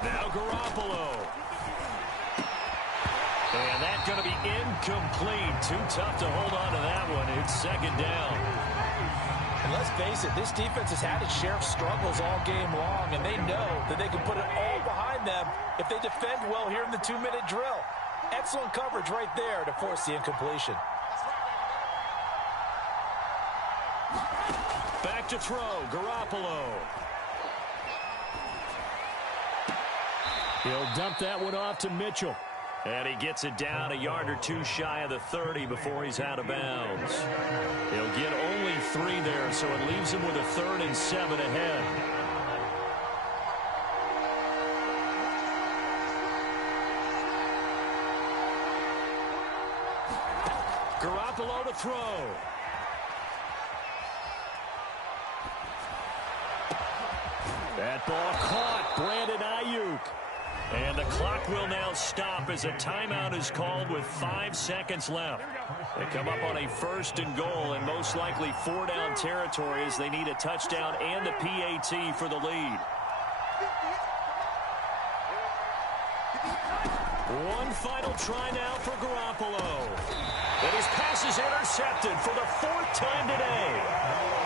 Now Garoppolo. And that's going to be incomplete. Too tough to hold on to that one. It's 2nd down. And let's face it, this defense has had its share of struggles all game long, and they know that they can put it all behind them if they defend well here in the 2-minute drill. Excellent coverage right there to force the incompletion. Back to throw, Garoppolo. He'll dump that one off to Mitchell. And he gets it down a yard or two shy of the 30 before he's out of bounds. He'll get only 3 there, so it leaves him with a 3rd and 7 ahead. Garoppolo to throw. That ball caught. Brandon Ayuk. And the clock will now stop as a timeout is called with 5 seconds left. They come up on a 1st and goal and most likely 4-down territory as they need a touchdown and a PAT for the lead. One final try now for Garoppolo. And his pass is intercepted for the 4th time today.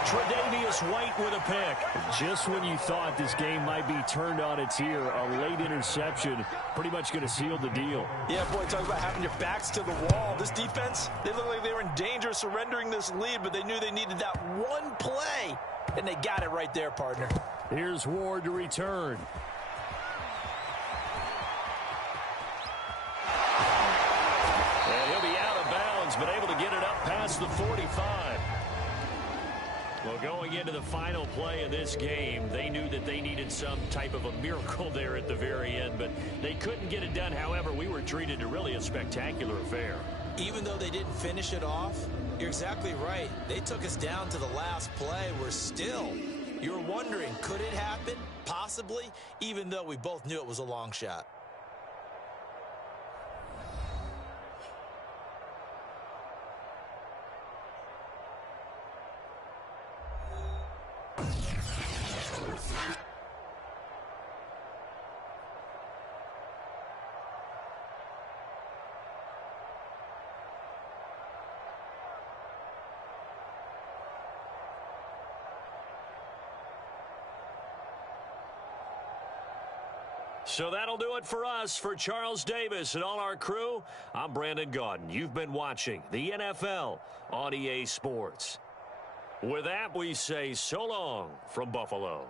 Tre'Davious White with a pick. Just when you thought this game might be turned on its ear, a late interception pretty much going to seal the deal. Yeah, boy, talk about having your backs to the wall. This defense, they look like they were in danger of surrendering this lead, but they knew they needed that one play, and they got it right there, partner. Here's Ward to return. And he'll be out of bounds, but able to get it up past the 45. Well, going into the final play of this game, they knew that they needed some type of a miracle there at the very end, but they couldn't get it done. However, we were treated to really a spectacular affair. Even though they didn't finish it off, you're exactly right. They took us down to the last play. We're still, you're wondering, could it happen? Possibly, even though we both knew it was a long shot. So that'll do it for us. For Charles Davis and all our crew, I'm Brandon Gaudin. You've been watching the NFL on EA Sports. With that, we say so long from Buffalo.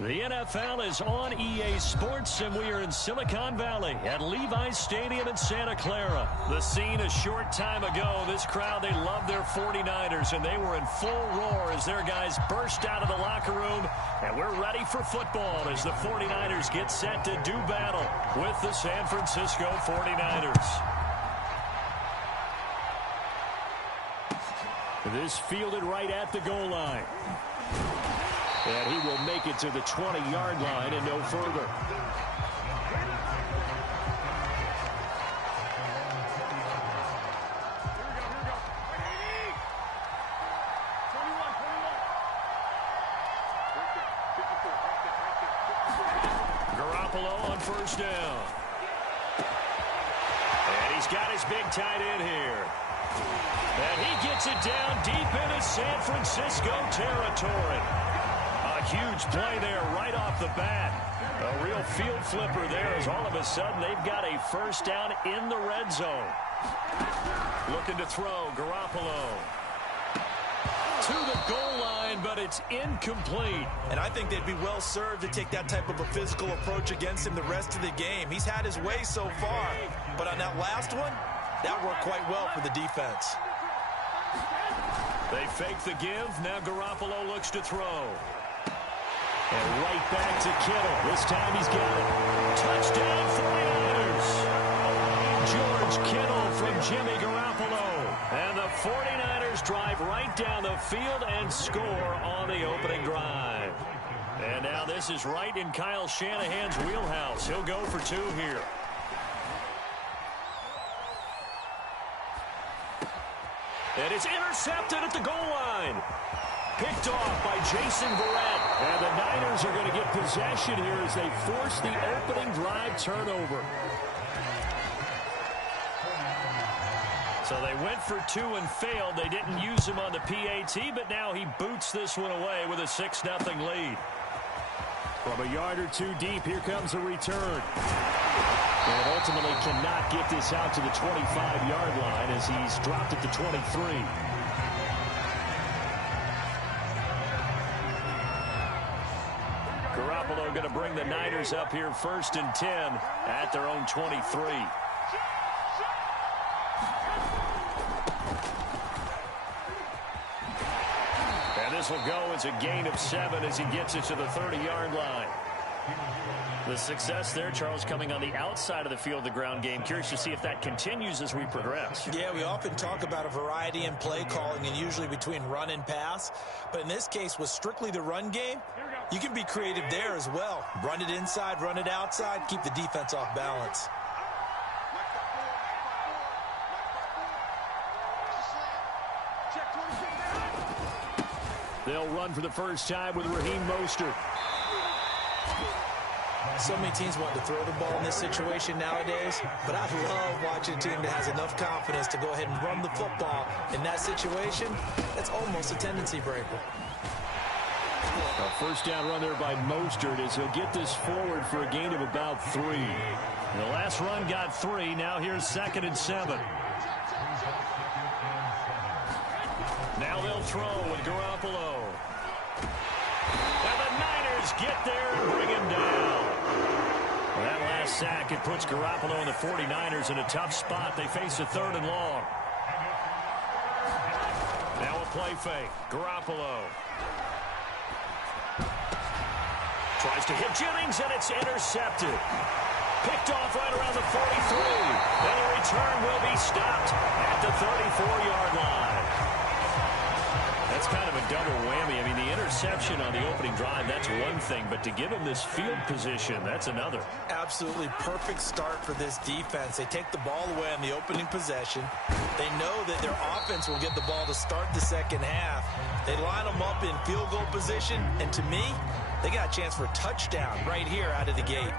The NFL is on EA Sports, and we are in Silicon Valley at Levi Stadium in Santa Clara. The scene a short time ago, this crowd, they love their 49ers, and they were in full roar as their guys burst out of the locker room, and we're ready for football as the 49ers get set to do battle with the San Francisco 49ers. This fielded right at the goal line. And he will make it to the 20-yard line and no further. Garoppolo on first down. And he's got his big tight end here. And he gets it down deep into San Francisco territory. A huge play there right off the bat. A real field flipper there as all of a sudden they've got a first down in the red zone. Looking to throw, Garoppolo. To the goal line, but it's incomplete. And I think they'd be well served to take that type of a physical approach against him the rest of the game. He's had his way so far, but on that last one, that worked quite well for the defense. They fake the give. Now Garoppolo looks to throw. And right back to Kittle. This time he's got it. Touchdown 49ers. George Kittle from Jimmy Garoppolo. And the 49ers drive right down the field and score on the opening drive. And now this is right in Kyle Shanahan's wheelhouse. He'll go for two here. And it's intercepted at the goal line. Picked off by Jason Verrett. And the Niners are going to get possession here as they force the opening drive turnover. So they went for two and failed. They didn't use him on the PAT, but now he boots this one away with a 6-0 lead. From a yard or two deep, here comes a return. And ultimately cannot get this out to the 25-yard line as he's dropped at the 23. Garoppolo going to bring the Niners up here 1st and 10 at their own 23. And this will go as a gain of 7 as he gets it to the 30-yard line. The success there, Charles, coming on the outside of the field, the ground game. Curious to see if that continues as we progress. Yeah, we often talk about a variety in play calling and usually between run and pass. But in this case, with strictly the run game, you can be creative there as well. Run it inside, run it outside, keep the defense off balance. They'll run for the first time with Raheem Mostert. So many teams want to throw the ball in this situation nowadays, but I love watching a team that has enough confidence to go ahead and run the football. In that situation, that's almost a tendency breaker. A first down run there by Mostert as he'll get this forward for a gain of about 3. The last run got 3. Now here's 2nd and 7. Now they'll throw with Garoppolo. And the Niners get there and bring him down. That last sack, it puts Garoppolo and the 49ers in a tough spot. They face a 3rd and long. Now a play fake. Garoppolo tries to hit Jennings, and it's intercepted. Picked off right around the 43. Then a return will be stopped at the 34-yard line. That's kind of a double whammy. I mean, the interception on the opening drive, that's one thing, but to give him this field position, that's another. Absolutely perfect start for this defense. They take the ball away on the opening possession. They know that their offense will get the ball to start the second half. They line them up in field goal position, and to me, they got a chance for a touchdown right here out of the gate.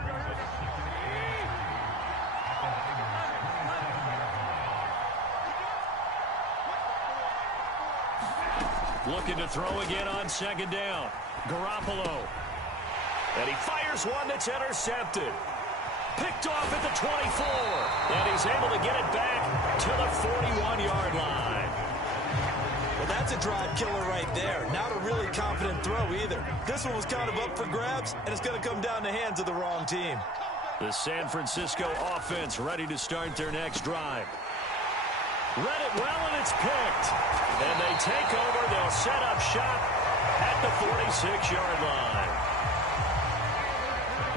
Looking to throw again on 2nd down. Garoppolo. And he fires one that's intercepted. Picked off at the 24. And he's able to get it back to the 41-yard line. Well, that's a drive killer right there. Not a really confident throw either. This one was kind of up for grabs, and it's going to come down the hands of the wrong team. The San Francisco offense ready to start their next drive. Read it well, and it's picked. And they take over. They'll set up shop at the 46-yard line.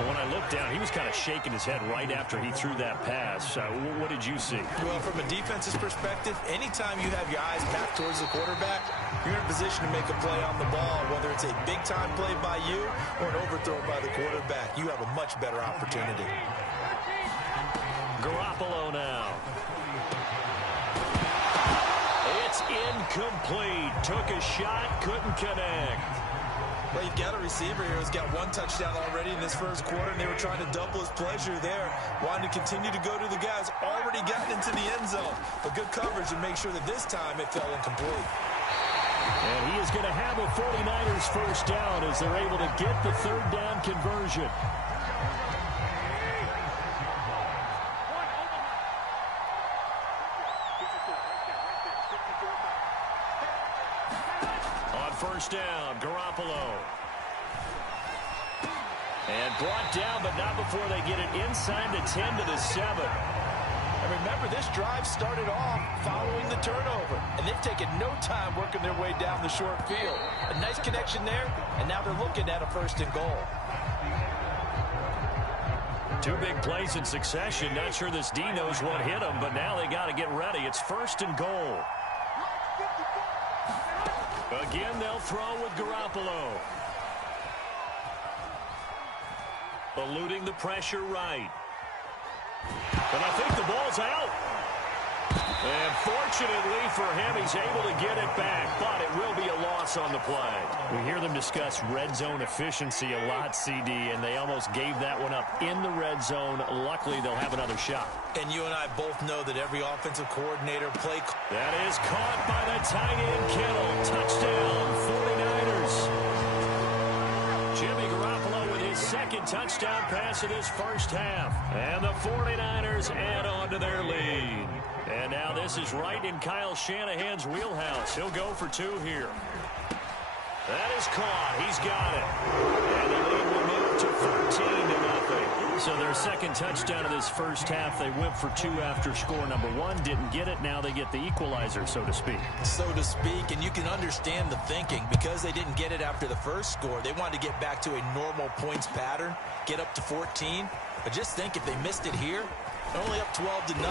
When I looked down, he was kind of shaking his head right after he threw that pass. What did you see? Well, from a defense's perspective, anytime you have your eyes back towards the quarterback, you're in a position to make a play on the ball, whether it's a big-time play by you or an overthrow by the quarterback. You have a much better opportunity. Garoppolo now. It's incomplete. Took a shot, couldn't connect. Well, you've got a receiver here who's got one touchdown already in this first quarter, and they were trying to double his pleasure there, wanting to continue to go to the guys already gotten into the end zone. But good coverage to make sure that this time it fell incomplete. And he is going to have a 49ers first down as they're able to get the third down conversion. First down, Garoppolo. And brought down, but not before they get it inside the 10 to the 7. And remember, this drive started off following the turnover, and they've taken no time working their way down the short field. A nice connection there, and now they're looking at a first and goal. Two big plays in succession. Not sure this D knows what hit them, but now they got to get ready. It's first and goal. Again, they'll throw with Garoppolo. Eluding the pressure right. And I think the ball's out. And fortunately for him, he's able to get it back, but it will be a loss on the play. We hear them discuss red zone efficiency a lot, CD, and they almost gave that one up in the red zone. Luckily, they'll have another shot. And you and I both know that every offensive coordinator play... That is caught by the tight end, Kittle. Touchdown, 49ers. Jimmy Garoppolo with his second touchdown pass of this first half. And the 49ers add on to their lead. And now this is right in Kyle Shanahan's wheelhouse. He'll go for two here. That is caught. He's got it. And the lead will move to 13-0. So their second touchdown of this first half, they went for two after score number one. Didn't get it. Now they get the equalizer, so to speak. So to speak, and you can understand the thinking. Because they didn't get it after the first score, they wanted to get back to a normal points pattern, get up to 14. But just think, if they missed it here, only up 12-0.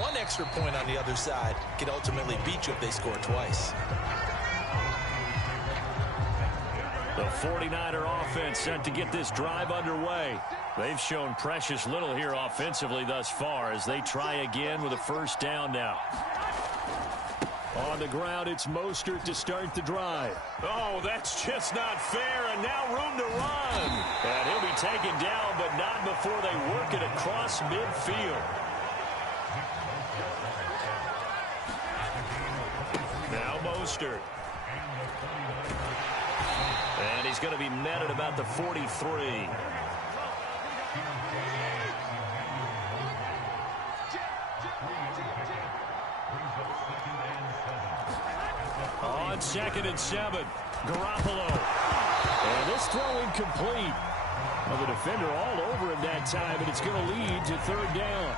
One extra point on the other side could ultimately beat you if they score twice. The 49er offense set to get this drive underway. They've shown precious little here offensively thus far as they try again with a first down now. On the ground, it's Mostert to start the drive. Oh, that's just not fair, and now room to run. And he'll be taken down, but not before they work it across midfield. Now Mostert. And he's going to be met at about the 43. On 2nd and 7, Garoppolo. And this throw incomplete. Well, the defender all over him that time, and it's going to lead to third down.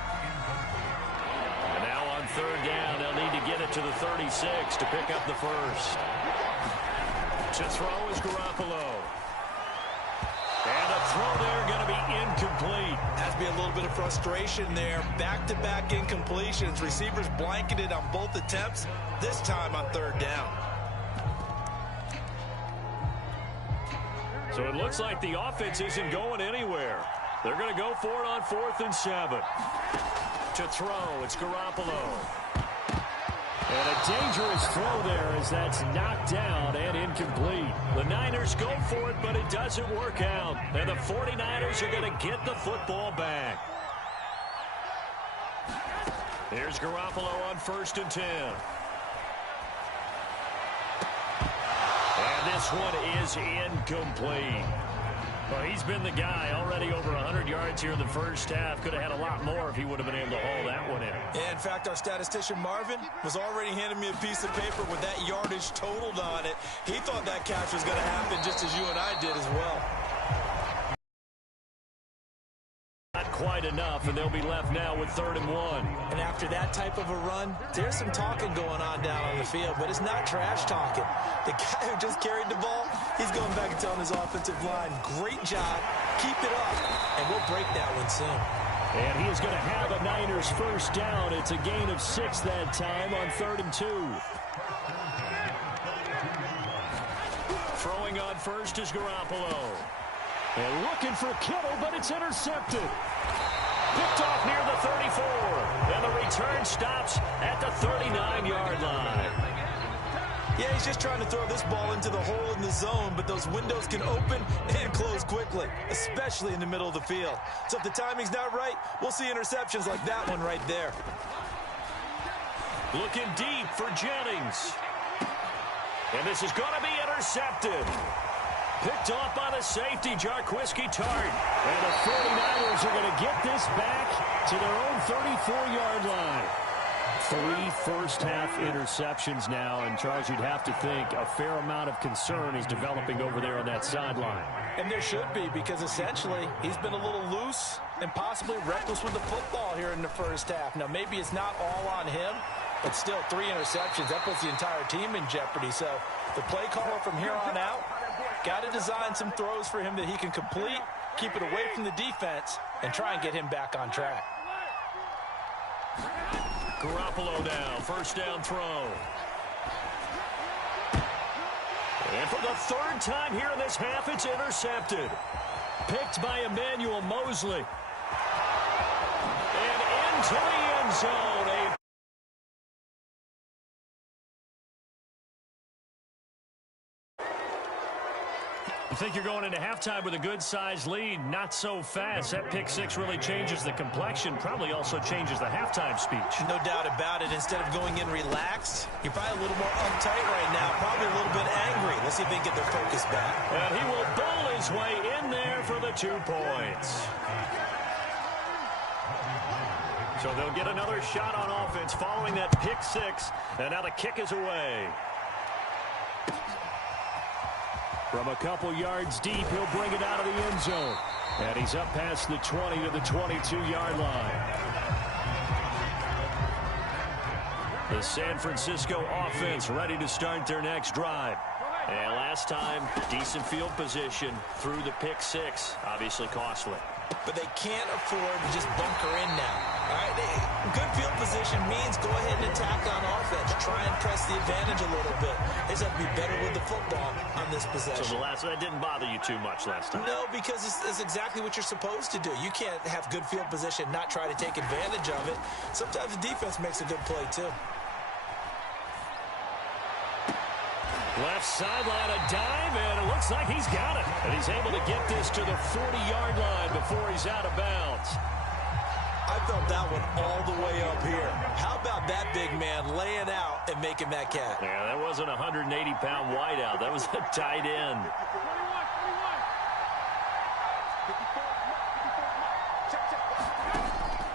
And now on third down, they'll need to get it to the 36 to pick up the first. To throw is Garoppolo. And the throw there going to be incomplete. Has to be a little bit of frustration there. Back-to-back incompletions. Receivers blanketed on both attempts. This time on third down. So it looks like the offense isn't going anywhere. They're going to go for it on 4th and 7. To throw, it's Garoppolo. And a dangerous throw there as that's knocked down and incomplete. The Niners go for it, but it doesn't work out. And the 49ers are going to get the football back. Here's Garoppolo on 1st and 10. And this one is incomplete. Well, he's been the guy already over 100 yards here in the first half. Could have had a lot more if he would have been able to haul that one in. In fact, our statistician Marvin was already handing me a piece of paper with that yardage totaled on it. He thought that catch was going to happen just as you and I did as well. Not quite enough, and they'll be left now with 3rd and 1. And after that type of a run, there's some talking going on down on the field, but it's not trash talking. The guy who just carried the ball, he's going back and telling his offensive line, great job, keep it up, and we'll break that one soon. And he is going to have a Niners first down. It's a gain of 6 that time on 3rd and 2. Throwing on first is Garoppolo. And looking for Kittle, but it's intercepted. Picked off near the 34. And the return stops at the 39-yard line. Yeah, he's just trying to throw this ball into the hole in the zone, but those windows can open and close quickly, especially in the middle of the field. So if the timing's not right, we'll see interceptions like that one right there. Looking deep for Jennings. And this is going to be intercepted. Picked off by the safety, Jarquiski Tart. And the 49ers are going to get this back to their own 34-yard line. 3 first-half interceptions now, and Charles, you'd have to think a fair amount of concern is developing over there on that sideline. And there should be, because essentially he's been a little loose and possibly reckless with the football here in the first half. Now, maybe it's not all on him, but still 3 interceptions. That puts the entire team in jeopardy. So the play caller from here on out got to design some throws for him that he can complete, keep it away from the defense, and try and get him back on track. Garoppolo now, first down throw. And for the 3rd time here in this half, it's intercepted. Picked by Emmanuel Mosley. And into the end zone. I think you're going into halftime with a good-sized lead. Not so fast. That pick 6 really changes the complexion. Probably also changes the halftime speech. No doubt about it. Instead of going in relaxed, you're probably a little more uptight right now. Probably a little bit angry. Let's see if they can get their focus back. And he will bowl his way in there for the 2 points. So they'll get another shot on offense following that pick 6. And now the kick is away. From a couple yards deep, he'll bring it out of the end zone. And he's up past the 20 to the 22-yard line. The San Francisco offense ready to start their next drive. And last time, decent field position through the pick 6. Obviously costly. But they can't afford to just bunker in now. All right, good field position means go ahead and attack on offense. Try and press the advantage a little bit. They just have to be better with the football on this possession. So that didn't bother you too much last time? No, because it's exactly what you're supposed to do. You can't have good field position, not try to take advantage of it. Sometimes the defense makes a good play, too. Left sideline, a dive, and it looks like he's got it. And he's able to get this to the 40-yard line before he's out of bounds. I felt that one all the way up here. How about that big man laying out and making that catch? Yeah, that wasn't a 180-pound wideout. That was a tight end.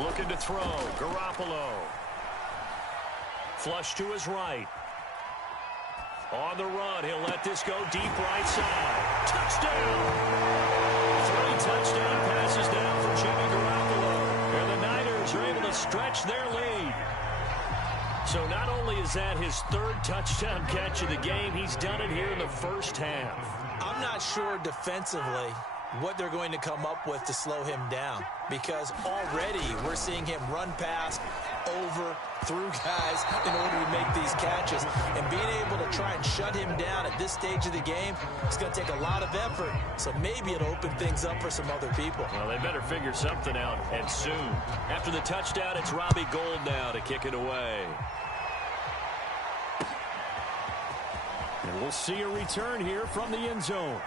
Looking to throw. Garoppolo. Flush to his right. On the run, he'll let this go deep right side. Touchdown! 3 touchdown passes now for Jimmy Garoppolo. And the Niners are able to stretch their lead. So not only is that his 3rd touchdown catch of the game, he's done it here in the first half. I'm not sure defensively what they're going to come up with to slow him down, because already we're seeing him run past, over, through guys in order to make these catches. And being able to try and shut him down at this stage of the game, it's going to take a lot of effort. So maybe it'll open things up for some other people. Well, they better figure something out, and soon. After the touchdown, it's Robbie Gould now to kick it away. And we'll see a return here from the end zone.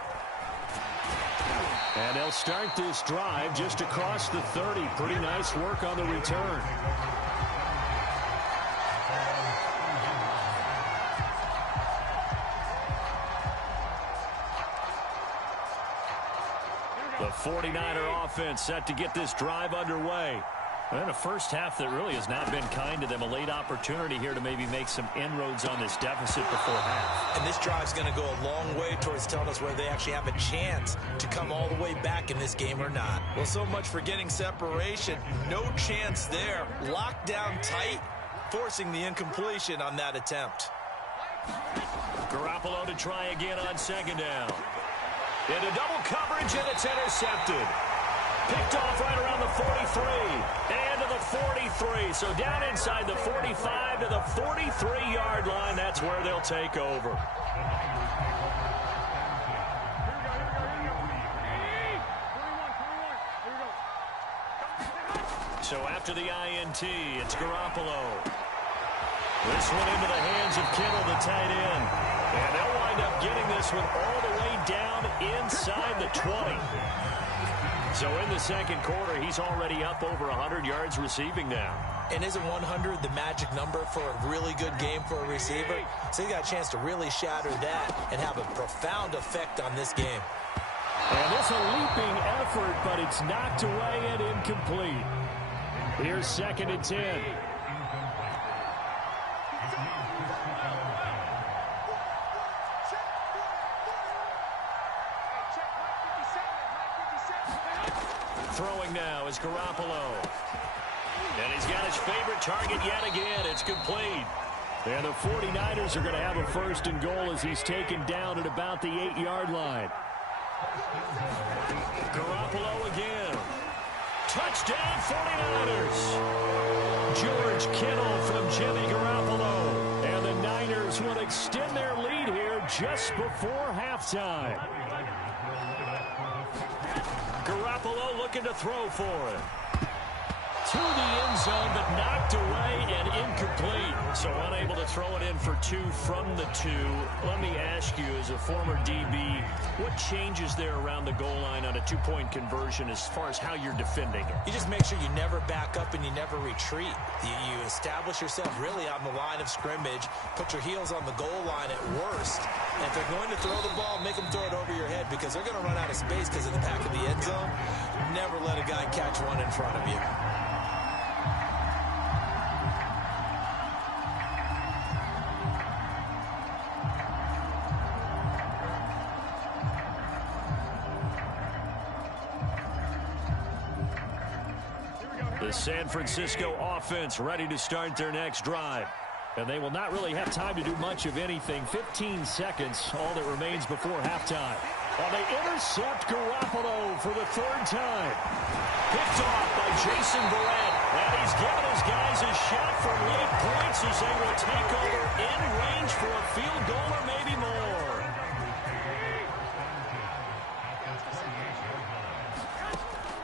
And they'll start this drive just across the 30. Pretty nice work on the return. The 49er offense set to get this drive underway. And a first half that really has not been kind to them. A late opportunity here to maybe make some inroads on this deficit before half. And this drive's going to go a long way towards telling us whether they actually have a chance to come all the way back in this game or not. Well, so much for getting separation. No chance there. Locked down tight, forcing the incompletion on that attempt. Garoppolo to try again on second down. Into double coverage, and it's intercepted. Picked off right around the 43 and to the 43. So down inside the 45 to the 43-yard line. That's where they'll take over. So after the INT, it's Garoppolo. This one into the hands of Kittle, the tight end. And they'll wind up getting this one all the way down inside the 20. So in the second quarter, he's already up over 100 yards receiving now. And isn't 100 the magic number for a really good game for a receiver? So he got a chance to really shatter that and have a profound effect on this game. And it's a leaping effort, but it's knocked away and incomplete. Here's 2nd and 10. Throwing now is Garoppolo. And he's got his favorite target yet again. It's complete. And the 49ers are going to have a 1st and goal as he's taken down at about the 8-yard line. Garoppolo again. Touchdown 49ers. George Kittle from Jimmy Garoppolo. And the Niners will extend their lead here just before halftime. Garoppolo looking to throw for it. To the end zone, but knocked away and incomplete. So unable to throw it in for 2 from the 2. Let me ask you, as a former DB, what changes there around the goal line on a 2-point conversion as far as how you're defending it? You just make sure you never back up and you never retreat. You establish yourself really on the line of scrimmage, put your heels on the goal line at worst. And if they're going to throw the ball, make them throw it over your head because they're going to run out of space because of the back of the end zone. Never let a guy catch one in front of you. The San Francisco offense ready to start their next drive. And they will not really have time to do much of anything. 15 seconds, all that remains before halftime. Well, they intercept Garoppolo for the 3rd time. Picked off by Jason Verrett. And he's given his guys a shot for late points as they will take over in range for a field goal or maybe more.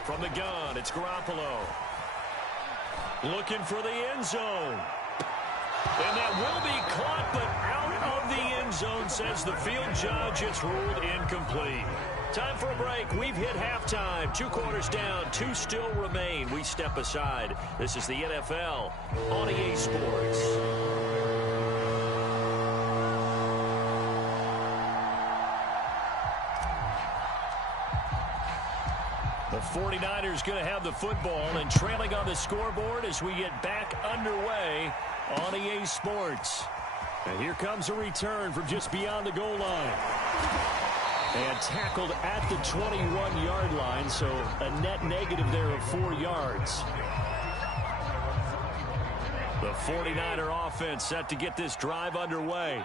From the gun, it's Garoppolo. Looking for the end zone. And that will be caught, but out of the end zone, says the field judge. It's ruled incomplete. Time for a break. We've hit halftime. 2 quarters down, 2 still remain. We step aside. This is the NFL on EA Sports. The 49ers going to have the football and trailing on the scoreboard as we get back underway on EA Sports. And here comes a return from just beyond the goal line. And tackled at the 21-yard line, so a net negative there of 4 yards. The 49er offense set to get this drive underway.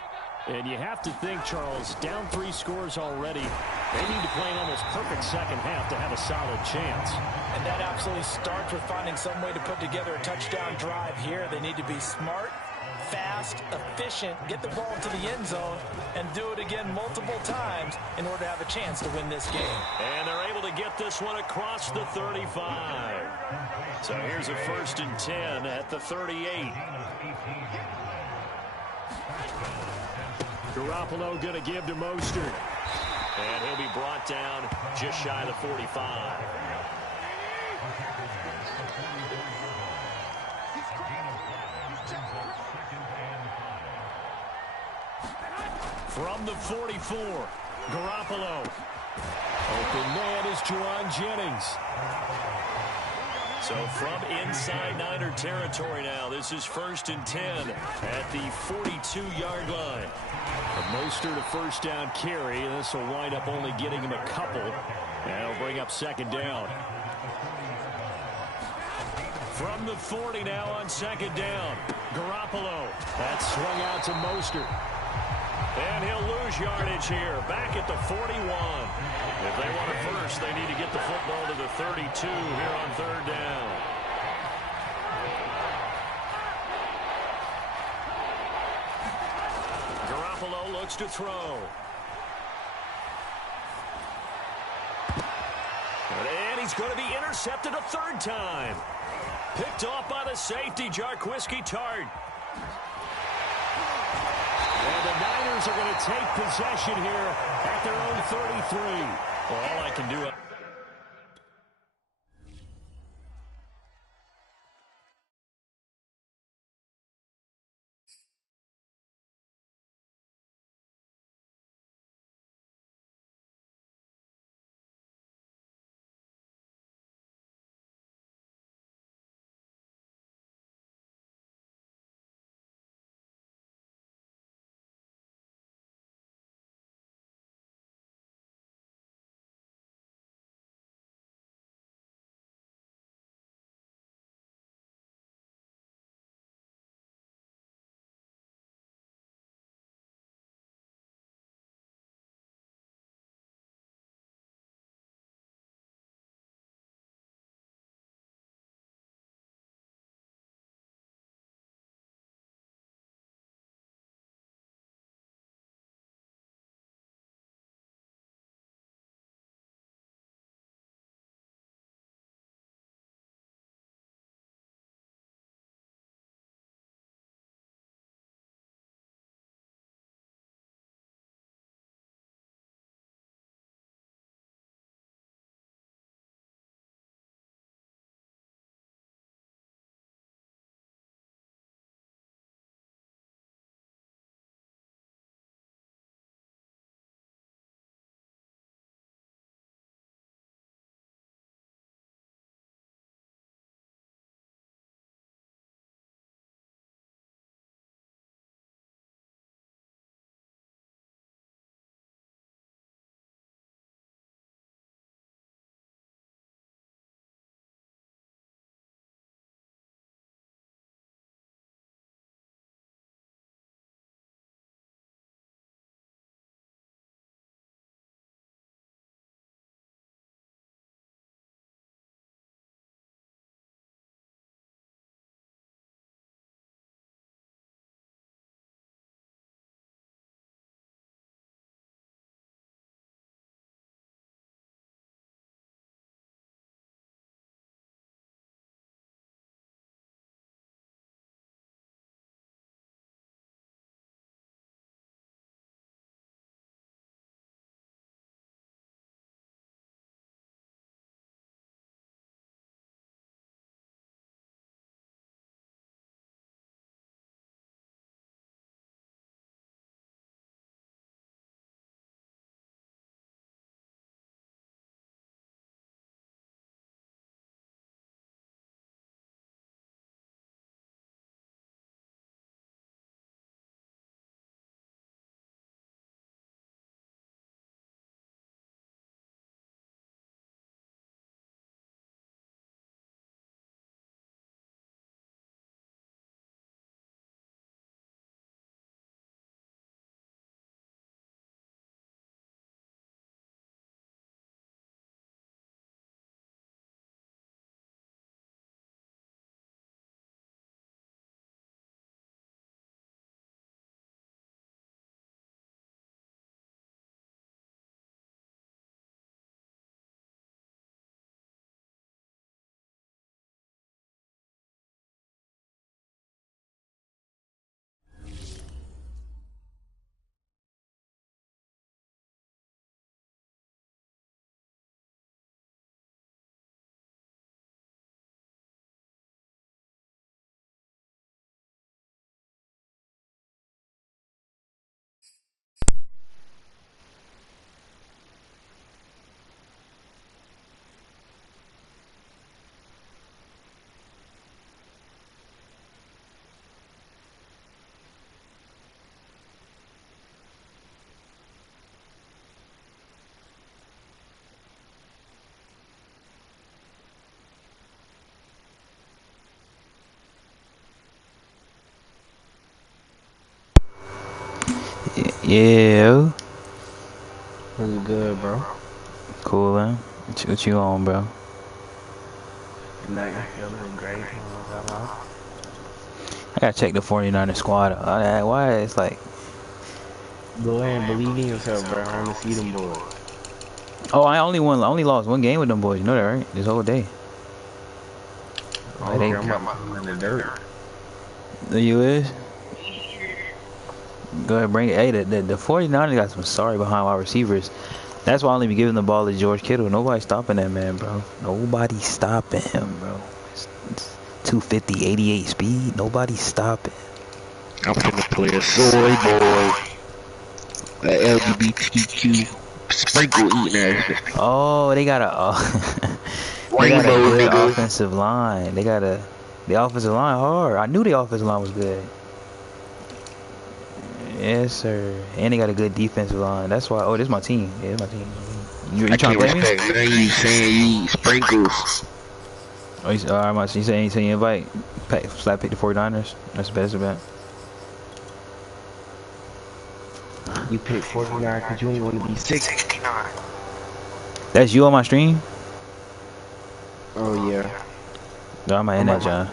And you have to think, Charles, down 3 scores already. They need to play an almost perfect second half to have a solid chance. And that absolutely starts with finding some way to put together a touchdown drive here. They need to be smart, fast, efficient, get the ball to the end zone, and do it again multiple times in order to have a chance to win this game. And they're able to get this one across the 35. So here's a 1st and 10 at the 38. Garoppolo going to give to Mostert. And he'll be brought down just shy of the 45. From the 44, Garoppolo. Open man is Juwan Jennings. So from inside Niner territory now, this is 1st and 10 at the 42-yard line. Mostert a first down carry. This will wind up only getting him a couple. And it'll bring up 2nd down. From the 40 now on 2nd down. Garoppolo. That's swung out to Mostert. And he'll lose yardage here. Back at the 41. If they want it first, they need to get the football to the 32 here on 3rd down. Garoppolo looks to throw. And he's going to be intercepted a 3rd time. Picked off by the safety, Jarquiski Tart. And the Niners are going to take possession here at their own 33. Well, all I can do... Yeah. What's good, bro? Cool, man. What you on, bro? Nothing. Feeling great. I gotta check the 49ers squad. Why it's like... Go ahead and believe in yourself, bro. I want to see them boys. Oh, I only lost one game with them boys. You know that, right? This whole day. Okay, I'm about to in the dirt. You is? Go ahead, bring it. Hey, the 49ers got some sorry behind wide receivers. That's why I only be giving the ball to George Kittle. Nobody's stopping that man, bro. Nobody's stopping him, bro. It's 250, 88 speed. Nobody's stopping. I'm finna play a soy boy. A LGBTQ sprinkle eating ass. Oh, they got they got a good offensive line. The offensive line hard. I knew the offensive line was good. Yes, sir. And they got a good defensive line. That's why. Oh, this is my team. Yeah, this is my team. You trying to play me? Now you saying you eat sprinkles. Oh, alright, you saying you invite slap pick the 49ers? That's the best bet. You pick 49 because you only want to be 69. That's you on my stream? Oh, yeah. No, I might end that, John.